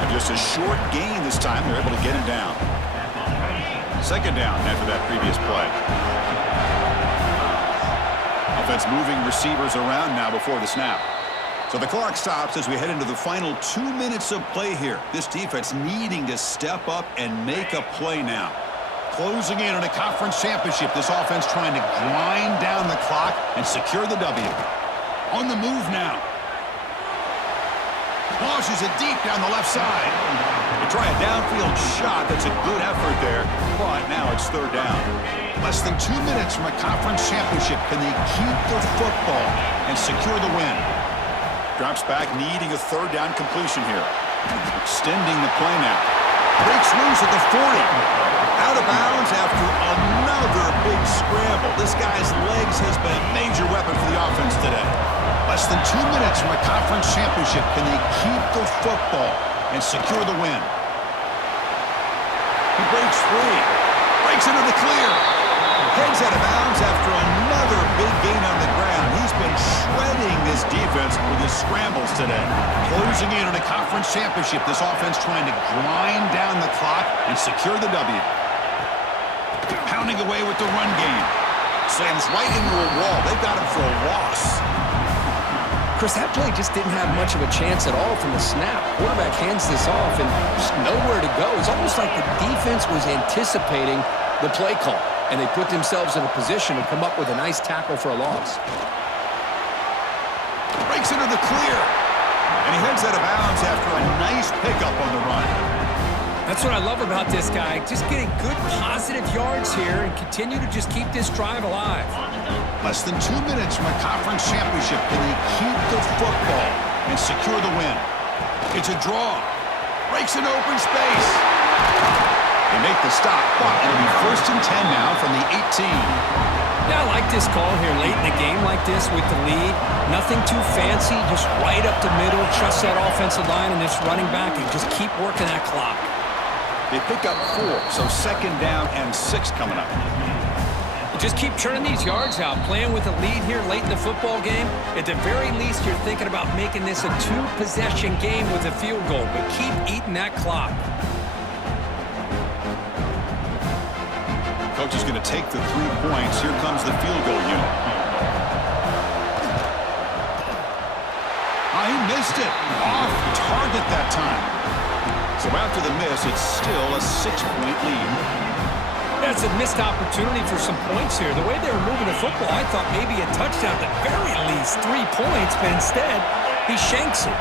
And just a short gain this time. They're able to get him down. Second down after that previous play. Offense moving receivers around now before the snap. So the clock stops as we head into the final 2 minutes of play here. This defense needing to step up and make a play now. Closing in on a conference championship, this offense trying to grind down the clock and secure the W. On the move now. Launches it deep down the left side. They try a downfield shot. That's a good effort there, but now it's third down. Less than 2 minutes from a conference championship. Can they keep the football and secure the win? Drops back, needing a third down completion here. Extending the play now. Breaks loose at the 40. Out of bounds after another big scramble. This guy's legs has been a major weapon for the offense today. Less than 2 minutes from a conference championship. Can they keep the football and secure the win? He breaks free. Breaks into the clear. Heads out of bounds after another big gain on the ground. He's been shredding this defense with his scrambles today. Closing in on a conference championship. This offense trying to grind down the clock and secure the W. Pounding away with the run game. Slams right into a wall. They've got him for a loss. Chris, that play just didn't have much of a chance at all from the snap. Quarterback hands this off and just nowhere to go. It's almost like the defense was anticipating the play call, and they put themselves in a position to come up with a nice tackle for a loss. Breaks into the clear. And he heads out of bounds after a nice pickup on the run. That's what I love about this guy. Just getting good positive yards here and continue to just keep this drive alive. Less than 2 minutes from a conference championship. Can they keep the football and secure the win? It's a draw. Breaks an open space. They make the stop, but it'll be 1st and 10 now from the 18. Yeah, I like this call here late in the game like this with the lead. Nothing too fancy, just right up the middle. Trust that offensive line and this running back and just keep working that clock. They pick up 4, so 2nd down and 6 coming up. Just keep churning these yards out, playing with a lead here late in the football game. At the very least, you're thinking about making this a 2-possession game with a field goal, but keep eating that clock. Coach is going to take the 3 points. Here comes the field goal unit. Oh, he missed it. Off target that time. So after the miss, it's still a 6-point lead. That's a missed opportunity for some points here. The way they were moving the football, I thought maybe a touchdown, at the very least 3 points, but instead, he shanks it.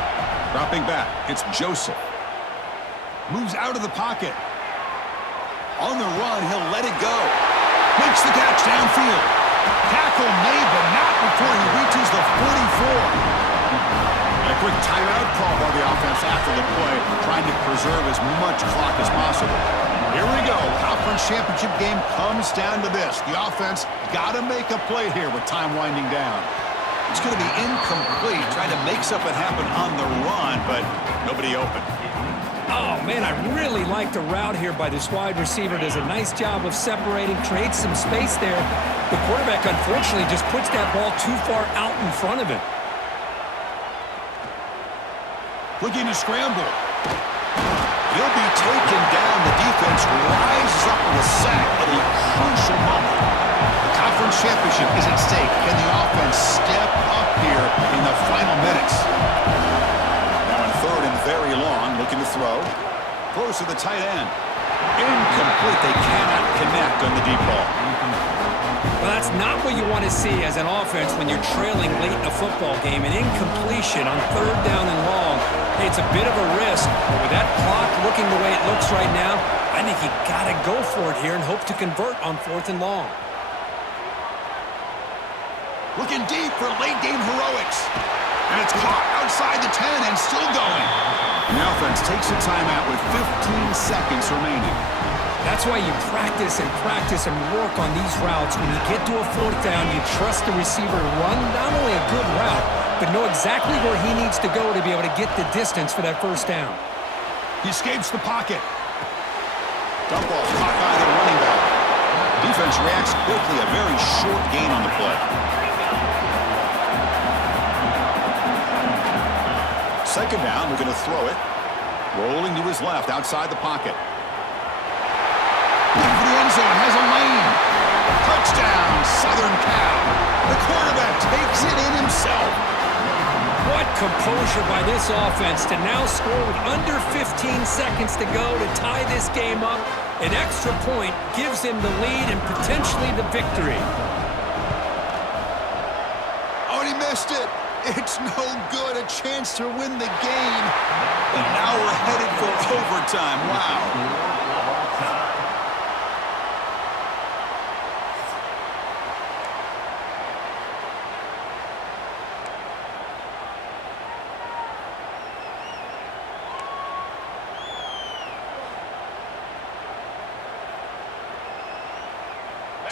Dropping back, it's Joseph. Moves out of the pocket. On the run, he'll let it go. Makes the catch downfield. Tackle made, but not before he reaches the 44. A quick timeout call by the offense after the play, trying to preserve as much clock as possible. Here we go. Conference championship game comes down to this. The offense got to make a play here with time winding down. It's going to be incomplete, trying to make something happen on the run, but nobody open. Oh, man, I really like the route here by this wide receiver. Does a nice job of separating, creates some space there. The quarterback, unfortunately, just puts that ball too far out in front of him. Looking to scramble. He'll be taken down. The defense rises up with a sack at a crucial moment. The conference championship is at stake. Can the offense step up here in the final minutes? Now in 3rd and very long, looking to throw. Throws to the tight end. Incomplete. They cannot connect on the deep ball. Well, that's not what you want to see as an offense when you're trailing late in a football game. An incompletion on 3rd down and long. Hey, it's a bit of a risk, but with that clock looking the way it looks right now, I think you got to go for it here and hope to convert on 4th and long. Looking deep for late game heroics. And it's caught outside the 10 and still going. And the offense takes a timeout with 15 seconds remaining. That's why you practice and work on these routes. When you get to a 4th down, you trust the receiver to run not only a good route, but know exactly where he needs to go to be able to get the distance for that 1st down. He escapes the pocket. Dump ball caught by the running back. Defense reacts quickly, a very short gain on the play. 2nd down, looking to throw it. Rolling to his left, outside the pocket. Looking for the end zone, has a lane. Touchdown, Southern Cal. The quarterback takes it in himself. What composure by this offense to now score with under 15 seconds to go to tie this game up An extra point gives him the lead and potentially the victory. Oh, and he missed it. It's no good. A chance to win the game. And now we're headed for overtime. Wow.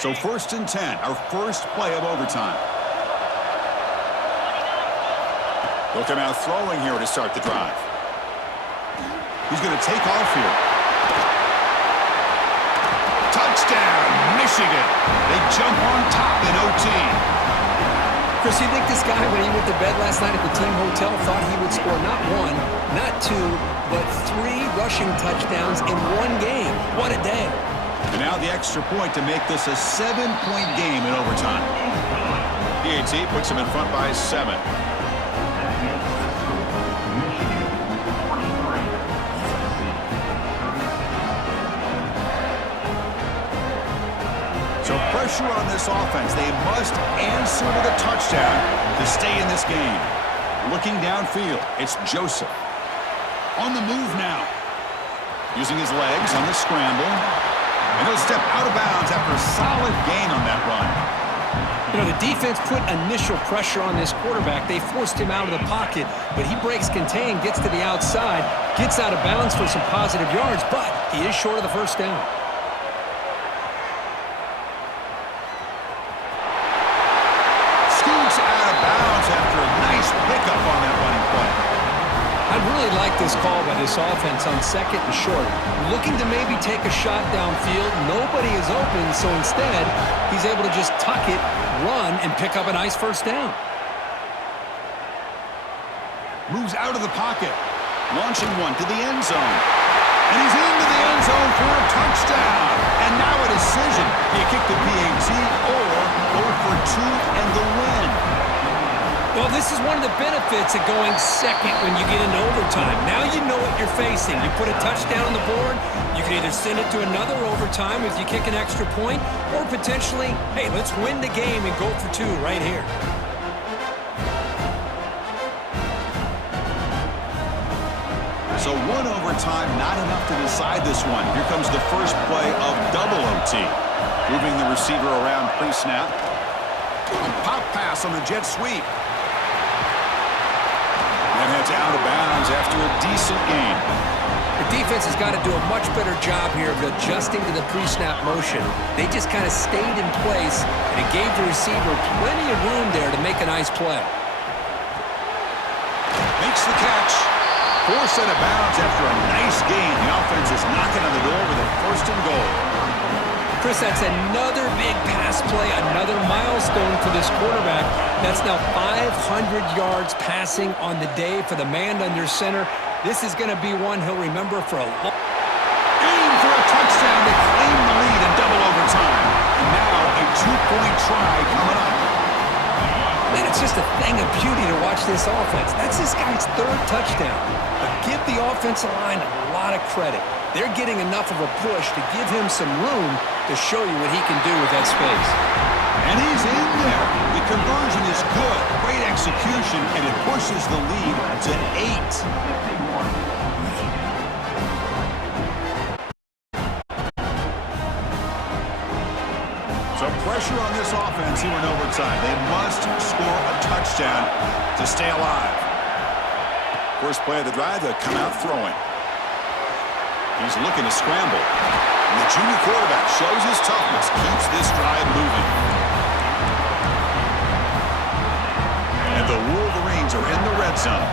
So 1st and 10, our first play of overtime. They'll come out throwing here to start the drive. He's going to take off here. Touchdown, Michigan. They jump on top in OT. Chris, you think this guy, when he went to bed last night at the team hotel, thought he would score not 1, not 2, but 3 rushing touchdowns in one game? What a day. And now the extra point to make this a 7-point game in overtime. PAT puts him in front by 7. So pressure on this offense. They must answer with a touchdown to stay in this game. Looking downfield, it's Joseph. On the move now. Using his legs on the scramble. And he'll step out of bounds after a solid gain on that run. You know, the defense put initial pressure on this quarterback. They forced him out of the pocket, but he breaks contain, gets to the outside, gets out of bounds for some positive yards, but he is short of the first down. Scoots out of bounds after a nice pickup on that running play. I really like this call by this offense on 2nd and short. Looking to maybe take a shot downfield. Nobody is open, so instead, he's able to just tuck it, run, and pick up a nice first down. Moves out of the pocket. Launching one to the end zone. And he's into the end zone for a touchdown. And now a decision. Do you kick the PAT or go for 2 and the win? Well, this is one of the benefits of going second when you get into overtime. Now you know what you're facing. You put a touchdown on the board, you can either send it to another overtime if you kick an extra point, or potentially, hey, let's win the game and go for 2 right here. So 1 overtime, not enough to decide this one. Here comes the first play of double OT. Moving the receiver around pre-snap. Pop pass on the jet sweep. And it's out of bounds after a decent gain. The defense has got to do a much better job here of adjusting to the pre-snap motion. They just kind of stayed in place, and it gave the receiver plenty of room there to make a nice play. Makes the catch. Forced out of bounds after a nice gain. The offense is knocking on the door with a 1st and goal. Chris, that's another big pass play, another milestone for this quarterback. That's now 500 yards passing on the day for the man under center. This is going to be one he'll remember for a long time. Aim for a touchdown to claim the lead in double overtime. And now a 2-point try coming up. Man, it's just a thing of beauty to watch this offense. That's this guy's 3rd touchdown. But give the offensive line a lot of credit. They're getting enough of a push to give him some room to show you what he can do with that space. And he's in there. The conversion is good. Great execution, and it pushes the lead to 8. So pressure on this offense here in overtime. They must score a touchdown to stay alive. First play of the drive, they'll come out throwing. He's looking to scramble. And the junior quarterback shows his toughness, keeps this drive moving. And the Wolverines are in the red zone.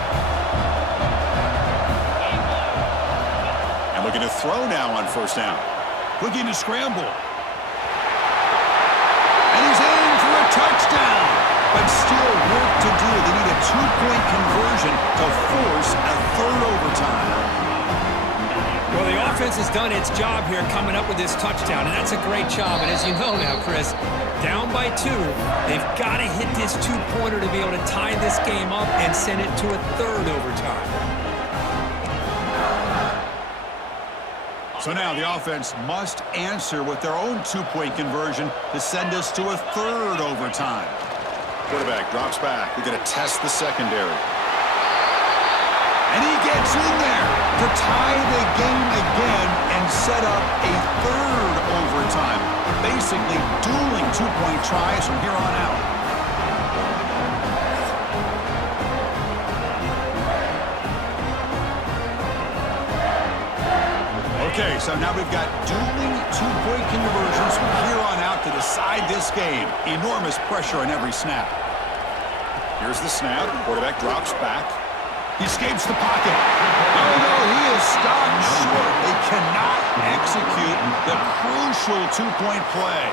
And looking to throw now on 1st down. Looking to scramble. And he's in for a touchdown. But still work to do. They need a 2-point conversion to force a 3rd overtime. Well, the offense has done its job here coming up with this touchdown, and that's a great job. And as you know now, Chris, down by 2, they've got to hit this 2-pointer to be able to tie this game up and send it to a 3rd overtime. So now the offense must answer with their own two-point conversion to send us to a third overtime. Quarterback drops back. We're going to test the secondary. And he gets in there to tie the game again and set up a third overtime. Basically dueling two-point tries from here on out. Okay, so now we've got dueling two-point conversions from here on out to decide this game. Enormous pressure on every snap. Here's the snap. Quarterback drops back. He escapes the pocket. Oh, no, he is stopped short. They cannot execute the crucial two-point play.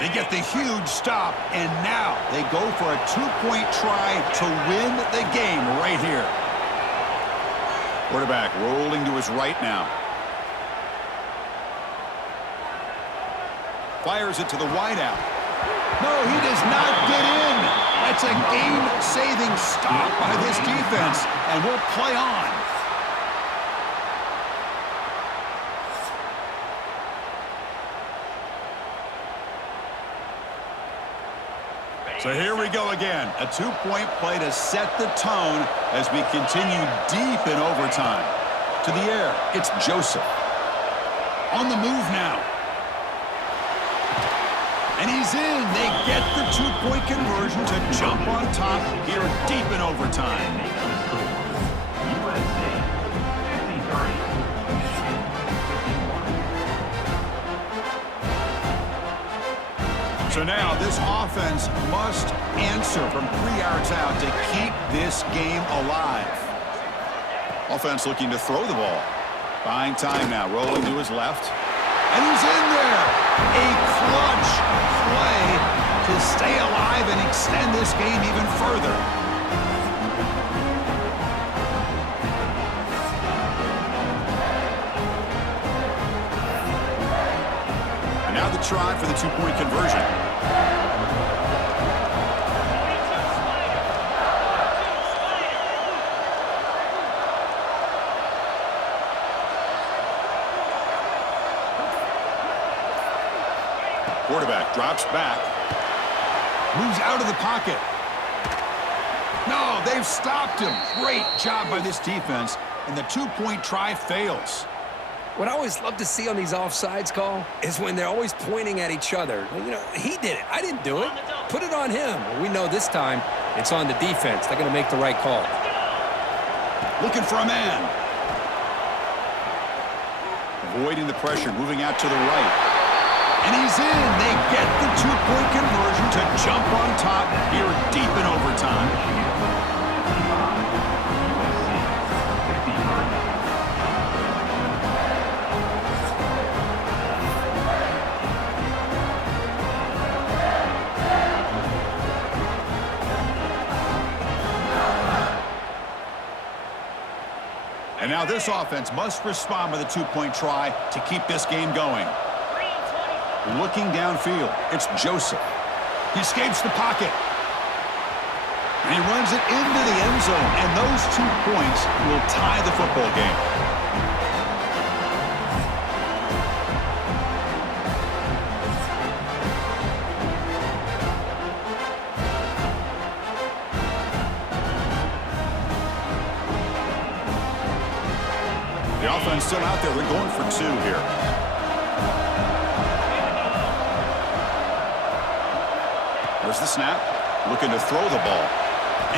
They get the huge stop, and now they go for a two-point try to win the game right here. Quarterback rolling to his right now. Fires it to the wideout. No, he does not get in. That's a game-saving stop by this defense, and we'll play on. So here we go again. A two-point play to set the tone as we continue deep in overtime. To the air, it's Joseph. On the move now. And he's in. They get the two-point conversion to jump on top here deep in overtime. USC 53. So now this offense must answer from 3 yards out to keep this game alive. Offense looking to throw the ball. Buying time now, rolling to his left. And he's in there. A clutch play to stay alive and extend this game even further. And now the try for the two-point conversion. Quarterback drops back. Moves out of the pocket. No, they've stopped him. Great job by this defense. And the two-point try fails. What I always love to see on these offsides call is when they're always pointing at each other. You know, he did it. I didn't do it. Put it on him. Well, we know this time it's on the defense. They're going to make the right call. Looking for a man. Avoiding the pressure, moving out to the right. And he's in. They get the two-point conversion to jump on top here deep in overtime. And now this offense must respond with a two-point try to keep this game going. Looking downfield, it's Joseph. He escapes the pocket. And he runs it into the end zone. And those 2 points will tie the football game. The offense still out there. They're going for 2 here. There's the snap, looking to throw the ball.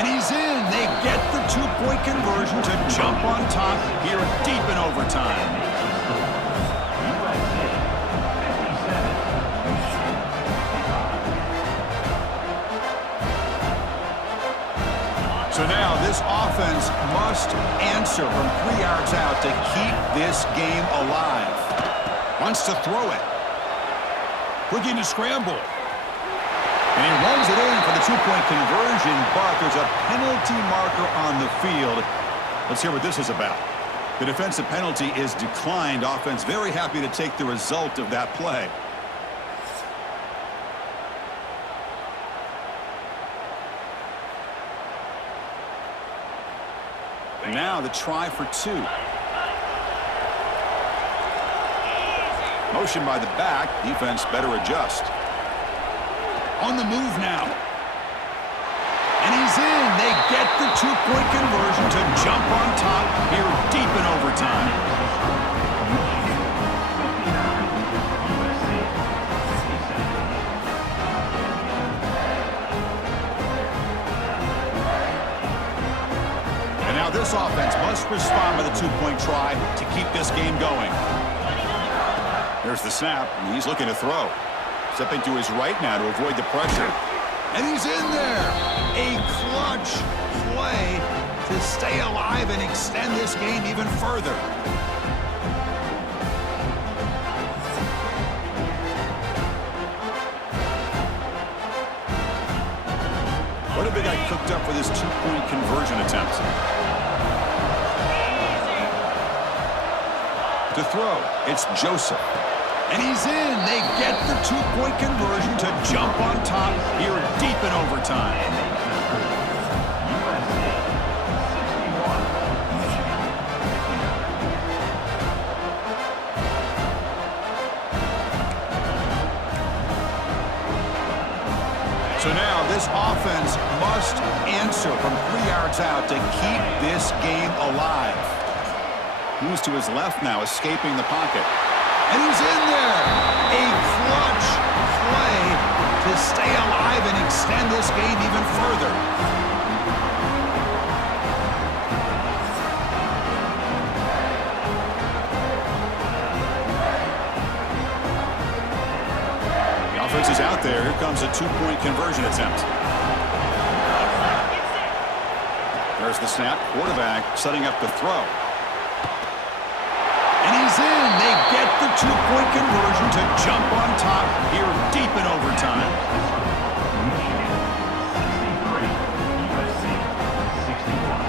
And he's in. They get the two-point conversion to jump on top here deep in overtime. So now this offense must answer from 3 yards out to keep this game alive. Wants to throw it. Looking to scramble. And he runs it in for the two-point conversion, but there's a penalty marker on the field. Let's hear what this is about. The defensive penalty is declined. Offense very happy to take the result of that play. Now the try for 2. Motion by the back. Defense better adjust. On the move now. And he's in. They get the 2-point conversion to jump on top here deep in overtime. And now this offense must respond with a 2-point try to keep this game going. There's the snap, and he's looking to throw. Stepping to his right now to avoid the pressure. And he's in there. A clutch play to stay alive and extend this game even further. What have they got cooked up for this 2-point conversion attempt? To throw, it's Joseph. And he's in. They get the 2-point conversion to jump on top here deep in overtime. So now this offense must answer from 3 yards out to keep this game alive. Moves to his left now, escaping the pocket. And he's in there. A clutch play to stay alive and extend this game even further. The offense is out there. Here comes a 2-point conversion attempt. There's the snap. Quarterback setting up the throw. And he's in. They get the 2-point conversion to jump on top here deep in overtime. USC 61.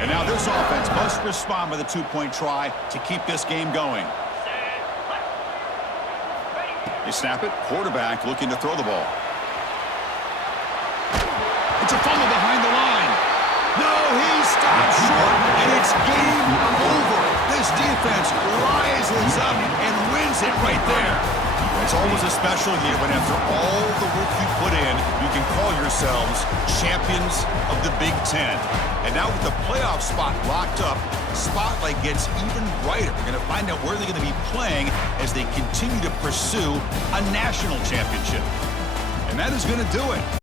And now this offense must respond with a 2-point try to keep this game going. They snap it. Quarterback looking to throw the ball. It's a fumble behind the line. No, he stopped short, and it's game over. This defense rises up and wins it right there. It's always a special year when after all the work you put in, you can call yourselves champions of the Big Ten. And now with the playoff spot locked up, spotlight gets even brighter. We're going to find out where they're going to be playing as they continue to pursue a national championship. And that is going to do it.